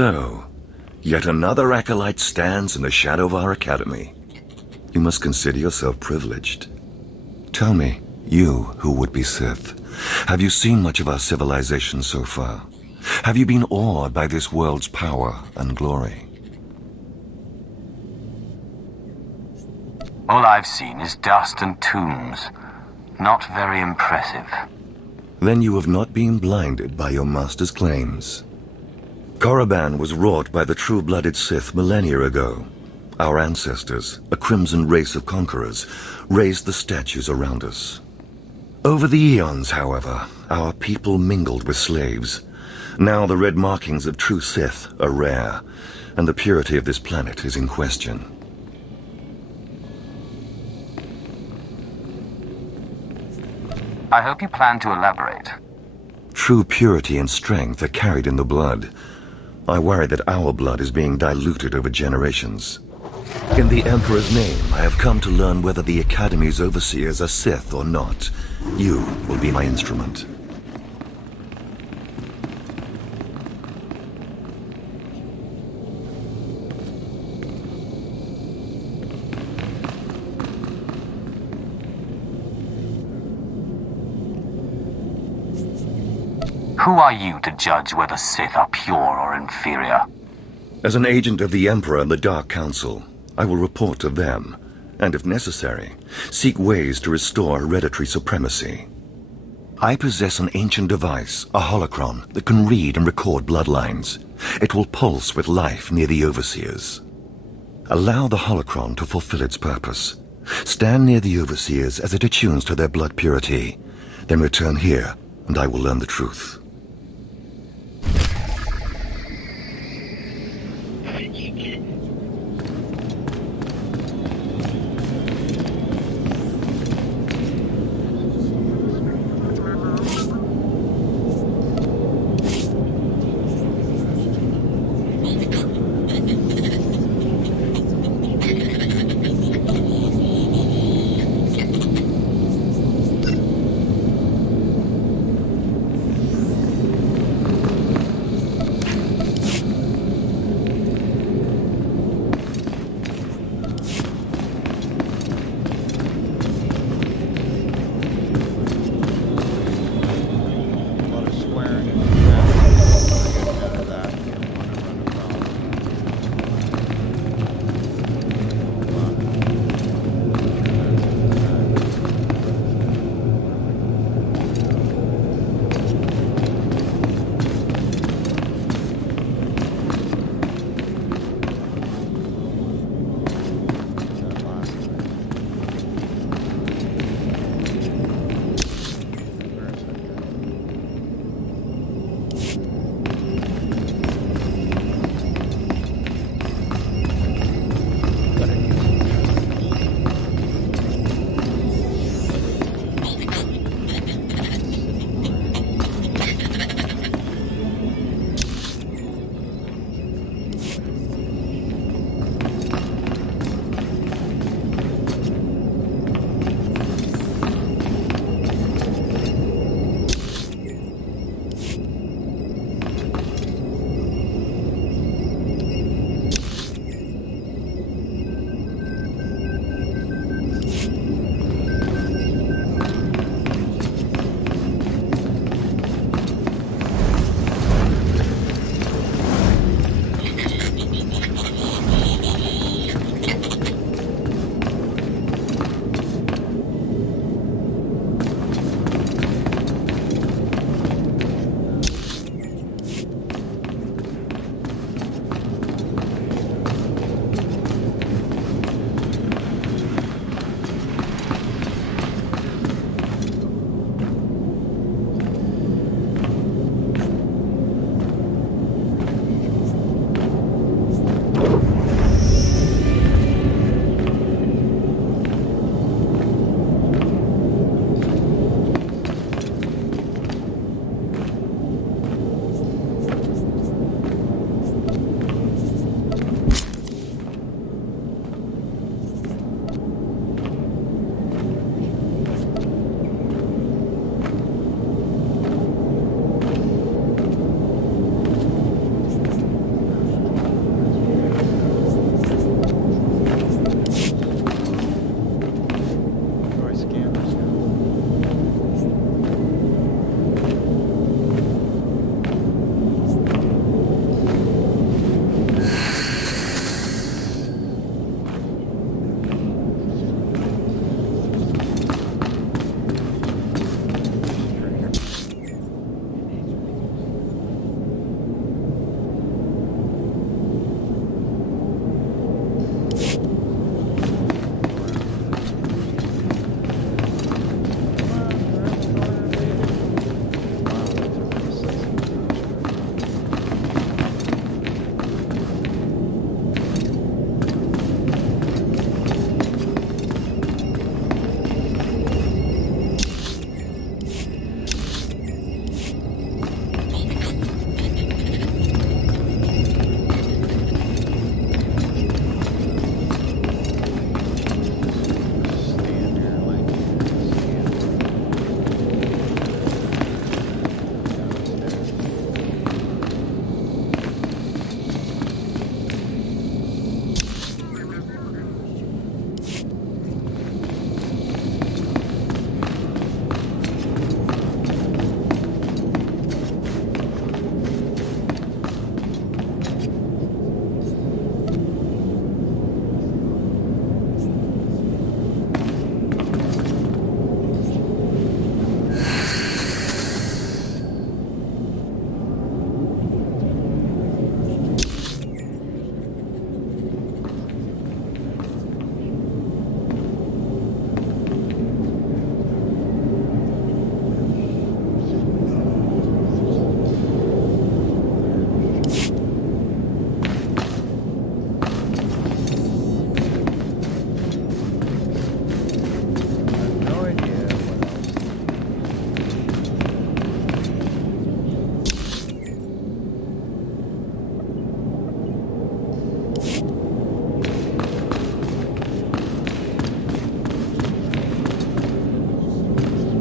So, yet another acolyte stands in the shadow of our academy. You must consider yourself privileged. Tell me, you who would be Sith, have you seen much of our civilization so far? Have you been awed by this world's power and glory? All I've seen is dust and tombs. Not very impressive. Then you have not been blinded by your master's claims. Korriban was wrought by the true-blooded Sith millennia ago. Our ancestors, a crimson race of conquerors, raised the statues around us. Over the eons, however, our people mingled with slaves. Now the red markings of true Sith are rare, and the purity of this planet is in question. I hope you plan to elaborate. True purity and strength are carried in the blood. I worry that our blood is being diluted over generations. In the Emperor's name, I have come to learn whether the Academy's overseers are Sith or not. You will be my instrument. Who are you to judge whether Sith are pure or inferior? As an agent of the Emperor and the Dark Council, I will report to them, and if necessary, seek ways to restore hereditary supremacy. I possess an ancient device, a holocron, that can read and record bloodlines. It will pulse with life near the overseers. Allow the holocron to fulfill its purpose. Stand near the overseers as it attunes to their blood purity. Then return here, and I will learn the truth.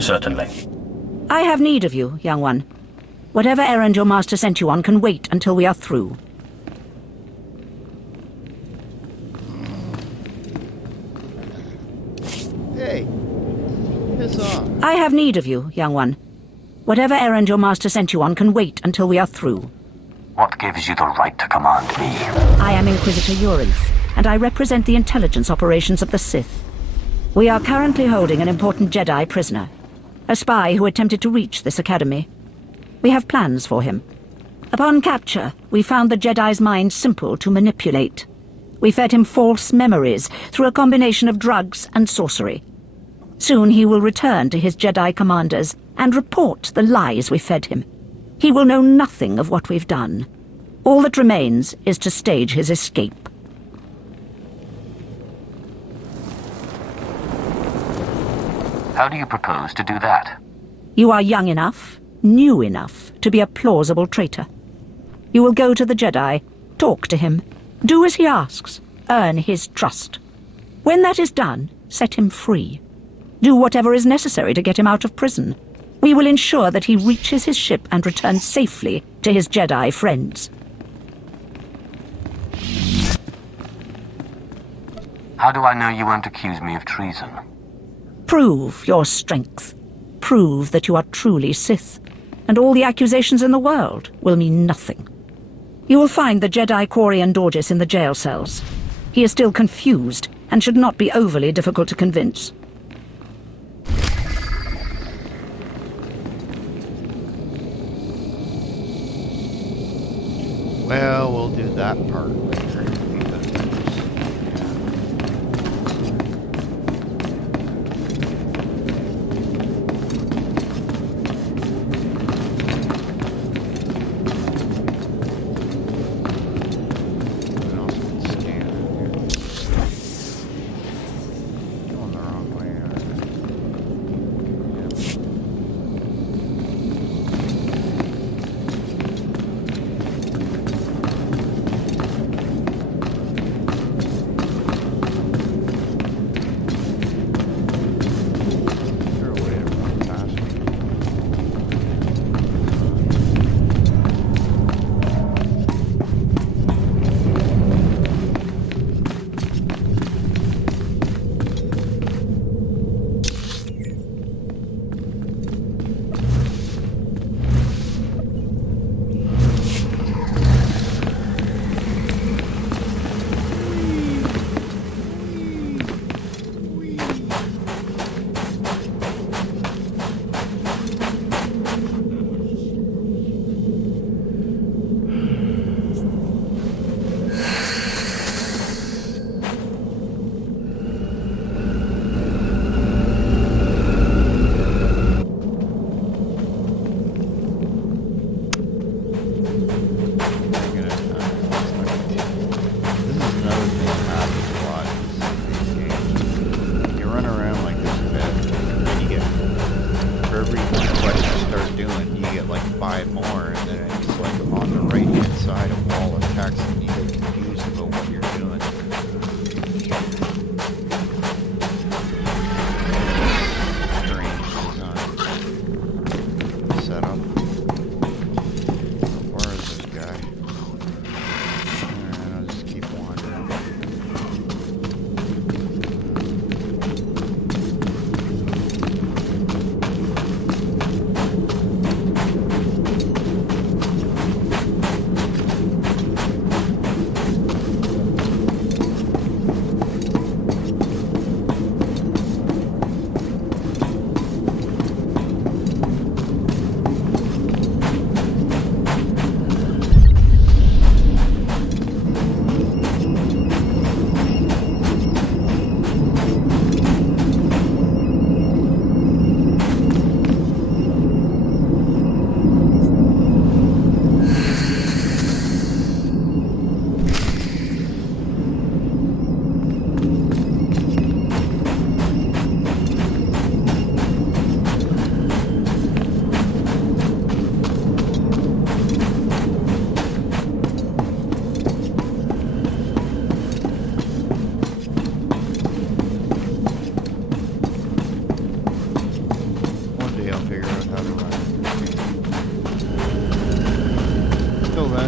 Certainly. I have need of you, young one. Whatever errand your master sent you on can wait until we are through. Hey, piss off. I have need of you, young one. Whatever errand your master sent you on can wait until we are through. What gives you the right to command me? I am Inquisitor Urinth, and I represent the intelligence operations of the Sith. We are currently holding an important Jedi prisoner, a spy who attempted to reach this academy. We have plans for him. Upon capture, we found the Jedi's mind simple to manipulate. We fed him false memories through a combination of drugs and sorcery. Soon he will return to his Jedi commanders and report the lies we fed him. He will know nothing of what we've done. All that remains is to stage his escape. How do you propose to do that? You are young enough, new enough, to be a plausible traitor. You will go to the Jedi, talk to him, do as he asks, earn his trust. When that is done, set him free. Do whatever is necessary to get him out of prison. We will ensure that he reaches his ship and returns safely to his Jedi friends. How do I know you won't accuse me of treason? Prove your strength. Prove that you are truly Sith, and all the accusations in the world will mean nothing. You will find the Jedi Quarian Dorgis in the jail cells. He is still confused, and should not be overly difficult to convince. Well, we'll do that part later.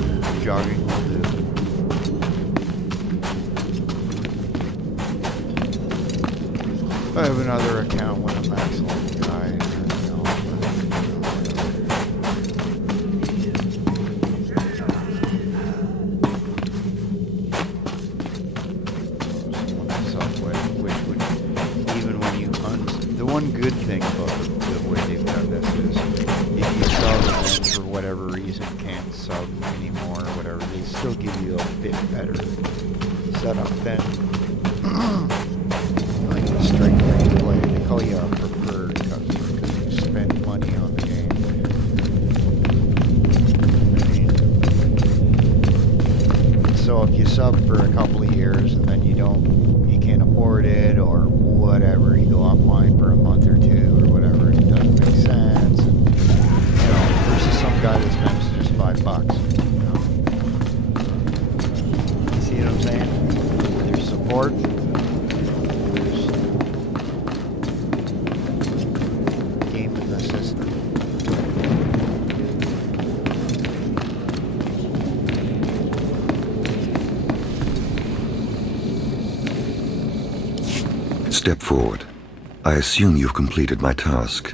then jogging will do. I have another account when I'm max level guy. The one good thing about the way they've done this is if you sub and then for whatever reason can't sub anymore or whatever, they still give you a bit better setup than like the strength where you play. They call you a preferred customer because you spend money on the game. I mean, so if you sub for a couple of years and then you can't afford it or whatever, you go offline for a month or two or whatever, it doesn't make sense. And, versus some guy that spends just $5. You see what I'm saying? There's support. There's game in the system. Step forward. I assume you've completed my task.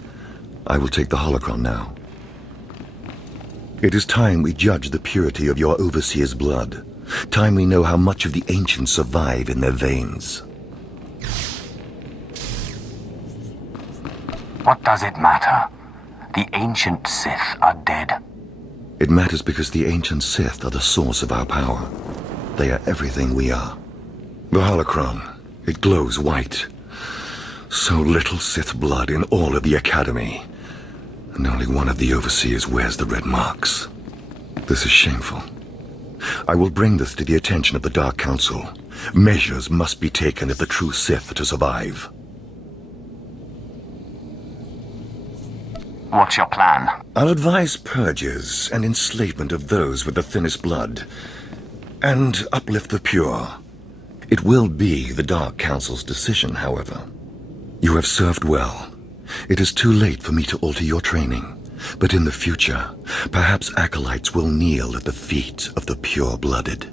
I will take the holocron now. It is time we judge the purity of your overseer's blood. Time we know how much of the ancients survive in their veins. What does it matter? The Ancient Sith are dead. It matters because the Ancient Sith are the source of our power. They are everything we are. The holocron, it glows white. So little Sith blood in all of the Academy. And only one of the Overseers wears the red marks. This is shameful. I will bring this to the attention of the Dark Council. Measures must be taken if the true Sith are to survive. What's your plan? I'll advise purges and enslavement of those with the thinnest blood. And uplift the pure. It will be the Dark Council's decision, however. You have served well. It is too late for me to alter your training. But in the future, perhaps acolytes will kneel at the feet of the pure-blooded.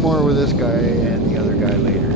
More with this guy and the other guy later.